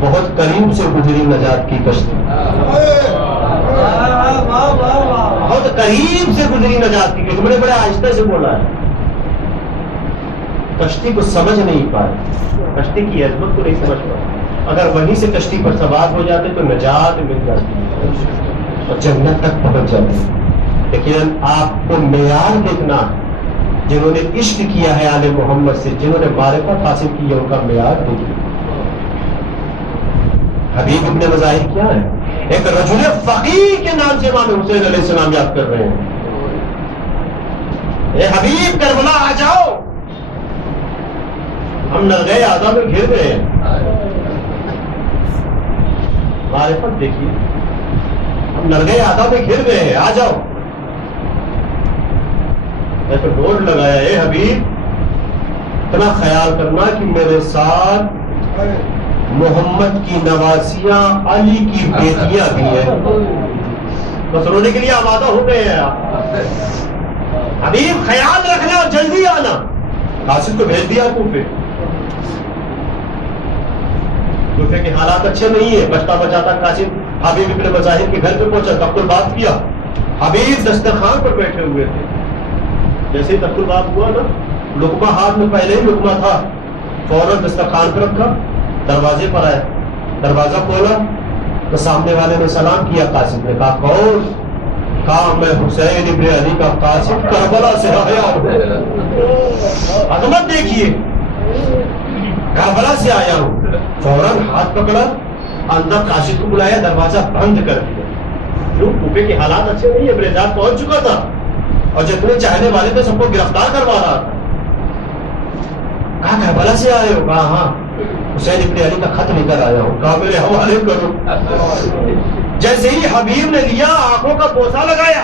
بہت قریب سے گزری نجات کی کشتی. بہت قریب سے گزری نجات کی کشتی. بڑے بڑے آہستہ سے بولا ہے, کشتی کو سمجھ نہیں پائے, کشتی کی عظمت کو نہیں سمجھ پائے. اگر وہیں سے کشتی پر سوار ہو جاتے تو نجات مل جاتی اور جنت تک پہنچ جاتے. لیکن آپ کو معیار دیکھنا, جنہوں نے عشق کیا ہے آل محمد سے, جنہوں نے معرفت حاصل کی ہے, ان کا معیار دیکھیے. حبیب ابن مظاہر کیا ہے؟ ایک رجل فقیہ کے نام سے امام حسین علیہ السلام یاد کر رہے ہیں. اے حبیب کربلا آ جاؤ, ہم نرگے اعضا میں گھر گئے ہیں. معرفت دیکھیے, ہم نرگے اعضا میں گھر گئے ہیں, آ جاؤ. میں تو بورڈ لگایا, اے حبیب اتنا خیال کرنا کہ میرے ساتھ محمد کی نواسیاں, علی کی بیٹیاں بھی ہیں. بس رونے کے لیے آمادہ ہو گئے ہیں آپ. حبیب خیال رکھنا اور جلدی آنا. قاصد کو بھیج دیا کوفے. کوفے کے حالات اچھے نہیں ہیں. بچتا بچاتا قاصد حبیب ابن مظاہر کے گھر پہ پہنچا, تب بات کیا. حبیب دسترخوان پر بیٹھے ہوئے تھے. جیسے ہی تب بات ہوا نا, لقمہ ہاتھ میں پہلے ہی لقمہ تھا, فوراً دسترخوان پہ رکھا, دروازے پر آئے, دروازہ کھولا تو سامنے والے نے سلام کیا. قاصد نے کہا کون؟ کہا میں حسین ابن علی کا قاصد کربلا سے آیا ہوں. عظمت دیکھیے, کربلا سے آیا ہوں. فوراً ہاتھ پکڑا, اندر قاصد کو بلایا, دروازہ بند کر دیا. کیوں؟ کوفے کے حالات اچھے نہیں ہے, بریزاد پہنچ چکا تھا اور جتنے چاہنے والے تھے سب کو گرفتار کروا رہا تھا. کہا کربلا سے آئے ہو؟ کہا ہاں, حسین ابن علی کا خط لے کر آیا ہوں. کہا میرے حوالے کرو. جیسے ہی حبیب نے لیا, آنکھوں کا بوسہ لگایا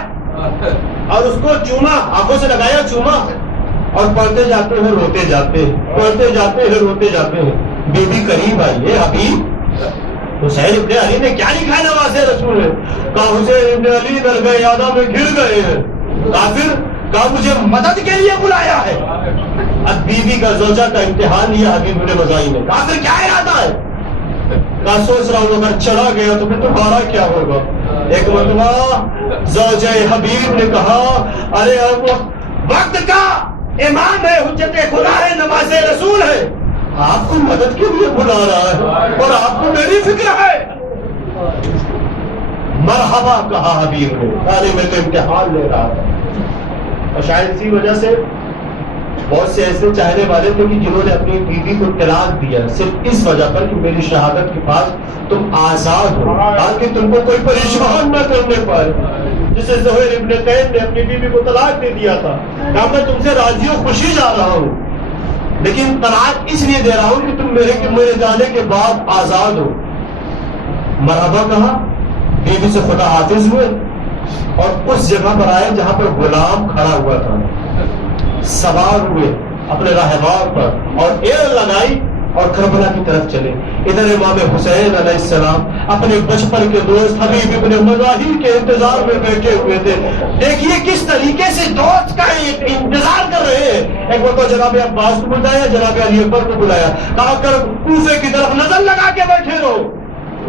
اور اس کو چوما, آنکھوں سے لگایا, چوما, اور پڑھتے جاتے ہیں روتے جاتے ہیں, پڑھتے جاتے ہیں روتے جاتے ہیں. بی بی قریب آئی ہے, حبیب حسین ابن علی نے کیا لکھا ہے نواز رسول ہے؟ کہا حسین ابن علی درگاہ اعلیٰ میں گر گئے ہیں. کافر کہا مجھے مدد کے لیے بلایا ہے. اب بیوی کا زوجہ کا امتحان لیا حبیب ابن مظاہر نے. کافر کیا ارادہ ہے؟ کہا سوچ رہا ہوں اگر چلا گیا تو پھر تمہارا کیا ہوگا. ایک مرتبہ زوجہ حبیب نے کہا ارے اب وقت کا امام ہے, حجت خدا ہے, نماز رسول ہے, آپ کو مدد کے لیے بلا رہا ہے اور آپ کو میری فکر ہے. مرحبا کہا حبیب نے. میں تو امتحان لے رہا تھا اور شاید اسی وجہ سے بہت سے ایسے چاہنے والے تھے کہ جنہوں نے اپنی بیوی کو طلاق دیا صرف اس وجہ پر کہ میری شہادت کے پاس تم آزاد ہو تاکہ تم کو کوئی پریشان نہ کرنے پائے. جسے زہیر ابن قین نے اپنی بیوی کو طلاق دے دیا تھا کہا میں تم سے راضی و خوشی جا رہا ہوں لیکن طلاق اس لیے دے رہا ہوں کہ تم میرے جانے کے بعد آزاد ہو. مرحبا کہا, بیوی سے خدا حافظ ہوئے اور اس جگہ پر آئے جہاں پر غلام کھڑا ہوا تھا. سوار ہوئے اپنے راہبار پر اور ایڑ لگائی اور کربلا کی طرف چلے. ادھر امام حسین علیہ السلام اپنے بچپن کے دوست حبیب ابن مظاہر کے انتظار میں بیٹھے ہوئے تھے. دیکھیے کس طریقے سے دوست کا انتظار کر رہے ہیں. ایک مرتبہ جناب عباس کو بلایا, جناب علی اکبر کو بلایا, کہا کر کوفے کی طرف نظر لگا کے بیٹھے رہو,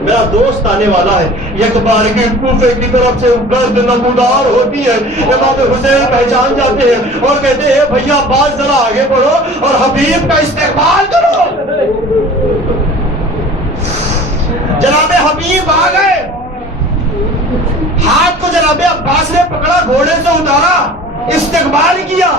میرا دوست آنے والا ہے. ایک بار کی کوفے کی طرف سے گرد نمودار ہوتی ہے. امام حسین پہچان جاتے ہیں اور کہتے ہیں بھیا عباس ذرا آگے بڑھو اور حبیب کا استقبال کرو. جناب حبیب آ گئے, ہاتھ کو جناب عباس نے پکڑا, گھوڑے سے اتارا, استقبال کیا.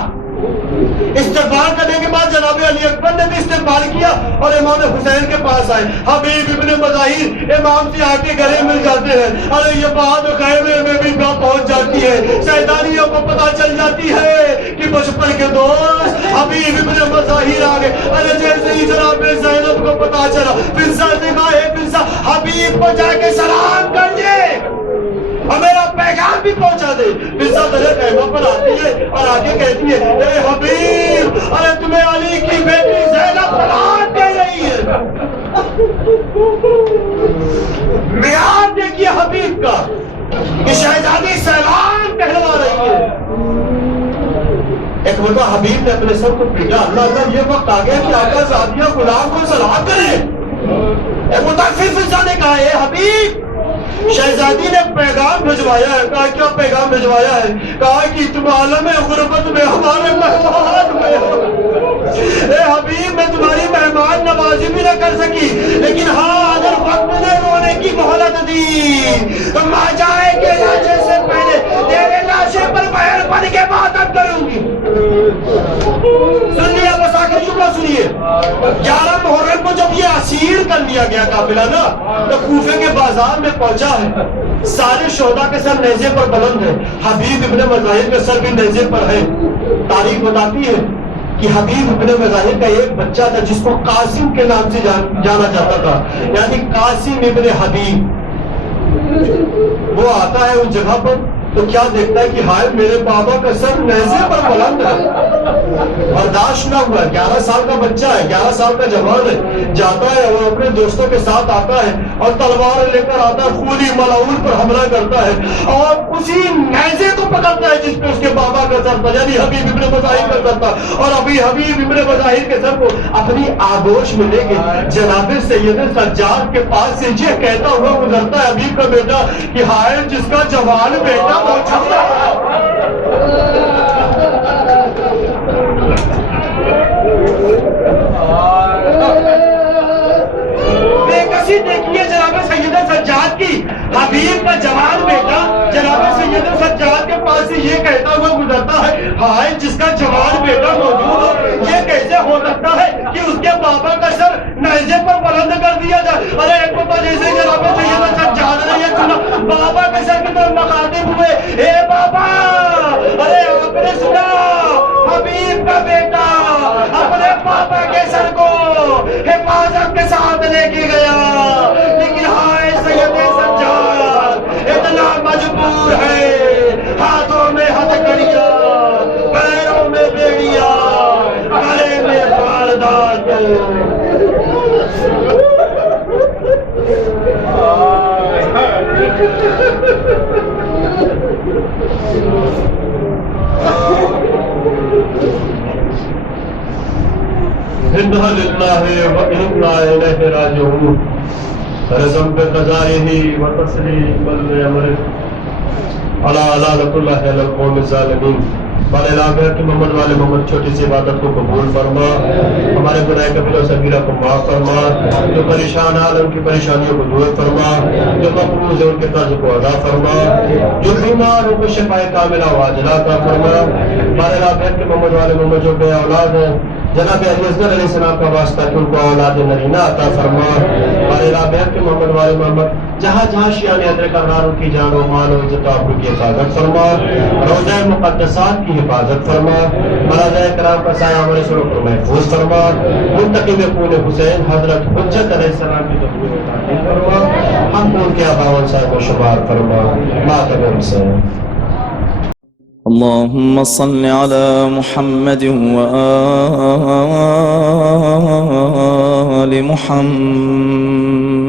استقبال کرنے کے بعد جناب علی اکبر نے بھی استقبال کیا اور امام حسین کے پاس آئے. حبیب ابن مظاہر امام سے آ کے گلے مل جاتے ہیں. ارے یہ بات خیمے میں بھی پہنچ جاتی ہے. شیطانیوں کو پتا چل جاتی ہے کہ بچپن کے دوست حبیب ابن مظاہر آ گئے. ارے جیسے ہی جناب زینب کو پتا چلا فضا نے کہا ہے فضا حبیب کو جا کے سلام کر دے اور میرا پیغام بھی پہنچا دے. فضا میرے خیمہ پر آتی ہے اور آگے کہتی ہے اے حبیب, ارے تمہیں علی کی بیٹی زینب سلام دے رہی ہے. معیار دیکھیے حبیب کا کہ شہزادی سلام کہلوا رہی ہے. ایک مرتبہ حبیب نے اپنے سر کو پیٹا, اللہ اللہ یہ وقت آ گیا کہ آقا زادیہ غلام کو سلام کرے. ایک مرتبہ پھر فضا نے کہا اے حبیب, شہزادی نے پیغام بھجوایا ہے. کہا کیا پیغام بھجوایا ہے؟ کہا کہ تم عالم غربت میں ہمارے مہمان ہوئے ہو. اے حبیب میں تمہاری مہمان نوازی بھی نہ کر سکی لیکن ہاں اگر وقت نے رونے کی مہلت دی تو ماں جائے کے لاچے سے پہلے تیرے لاشے پر مہر بن کے ماتم کروں گی. سن لیا بس آخر جملہ سنیے. 11 محرم کو جب یہ اسیر کر لیا گیا قافلہ نا تو کوفے کے بازار میں پہنچا ہے. سارے شہداء کے سر نیزے پر بلند ہے. حبیب ابن مظاہر کے سر بھی نیزے پر ہے. تاریخ بتاتی ہے کہ حبیب ابن مظاہر کا ایک بچہ تھا جس کو قاسم کے نام سے جانا جاتا تھا, یعنی قاسم ابن حبیب. وہ آتا ہے اس جگہ پر تو کیا دیکھتا ہے کہ ہائے میرے بابا کا سر نیزے پر بلند ہے. برداشت نہ ہوا. 11 سال کا بچہ ہے, 11 سال کا جوان ہے. جاتا ہے اور اپنے دوستوں کے ساتھ آتا ہے اور تلوار لے کر آتا ہے, خونی ملاؤن پر حملہ کرتا ہے اور اسی نیزے کو پکڑتا ہے جس پہ اس کے بابا کا سر تھا, یعنی حبیب ابن مظاہر کا سر تھا. اور ابھی حبیب ابن مظاہر کے سر کو اپنی آغوش میں لے کے جناب سید سجاد کے پاس سے یہ کہتا ہوا گزرتا ہے حبیب کا بیٹا کہ ہائے جس کا جوان بیٹا موجود ہے. بے کسی دیکھیے جناب سید سجاد کی. حبیب کا جوان بیٹا جناب سید سجاد کے پاس سے یہ کہتا ہوا گزرتا ہے ہائے جس کا جوان بیٹا موجود ہو. یہ کیسے ہو سکتا ہے کہ اس کے بابا کا سر نیزے پر بلند کر دیا جائے. ارے ایک بابا جیسے جناب سید سجاد نے یہ سنا بابا کے سر کی طرف مخاطب ہوئے, اے بابا, ارے آپ نے سنا حبیب کا بیٹا اپنے پاپا کے سر کو حفاظت کے ساتھ لے کے گیا لیکن ہائے سید سجاد اتنا مجبور ہے, ہاتھوں میں ہتھکڑیاں, پیروں میں بیڑیاں, گلے میں واردات. انا للہ وانا الیہ راجعون. رزم بقضائہ وتسلیم بل امر الا لعنۃ اللہ علی القوم الظالمین. بارے لاغر کہ محمد والے محمد چھوٹی سی عبادت کو قبول فرما، ہمارے گناہ کبیرہ و صغیرہ کو معاف فرما، جو پریشان حال ان کی پریشانیوں کو دور فرما، جو مقروض ہے ان کے قرض کو ادا فرما، جو بیمار ان کو شفائے کاملہ و عاجلہ عطا فرما، بارے لاغر کہ محمد والے محمد جو بے اولاد ہیں جناب علی اصغر علیہ السلام کا واسطہ کہ ان کو اولاد نرینہ عطا فرما، بارے لاغر کہ محمد والے محمد جہاں جہاں شیعہ ادر قرار ان کی جان و مال و عزت و آبرو کی حفاظت فرما، روضہ مقدسات کی حفاظت فرما، مراضع کرام کا سایہ ہمارے سروں پر محفوظ فرما، منتقم خون حسین حضرت حجت علیہ السلام کی تقدیر و تعظیم فرما، ہم ان کے آباء و صاحب و شمار فرما، ماتم حسین۔ اللهم صل على محمد وآل محمد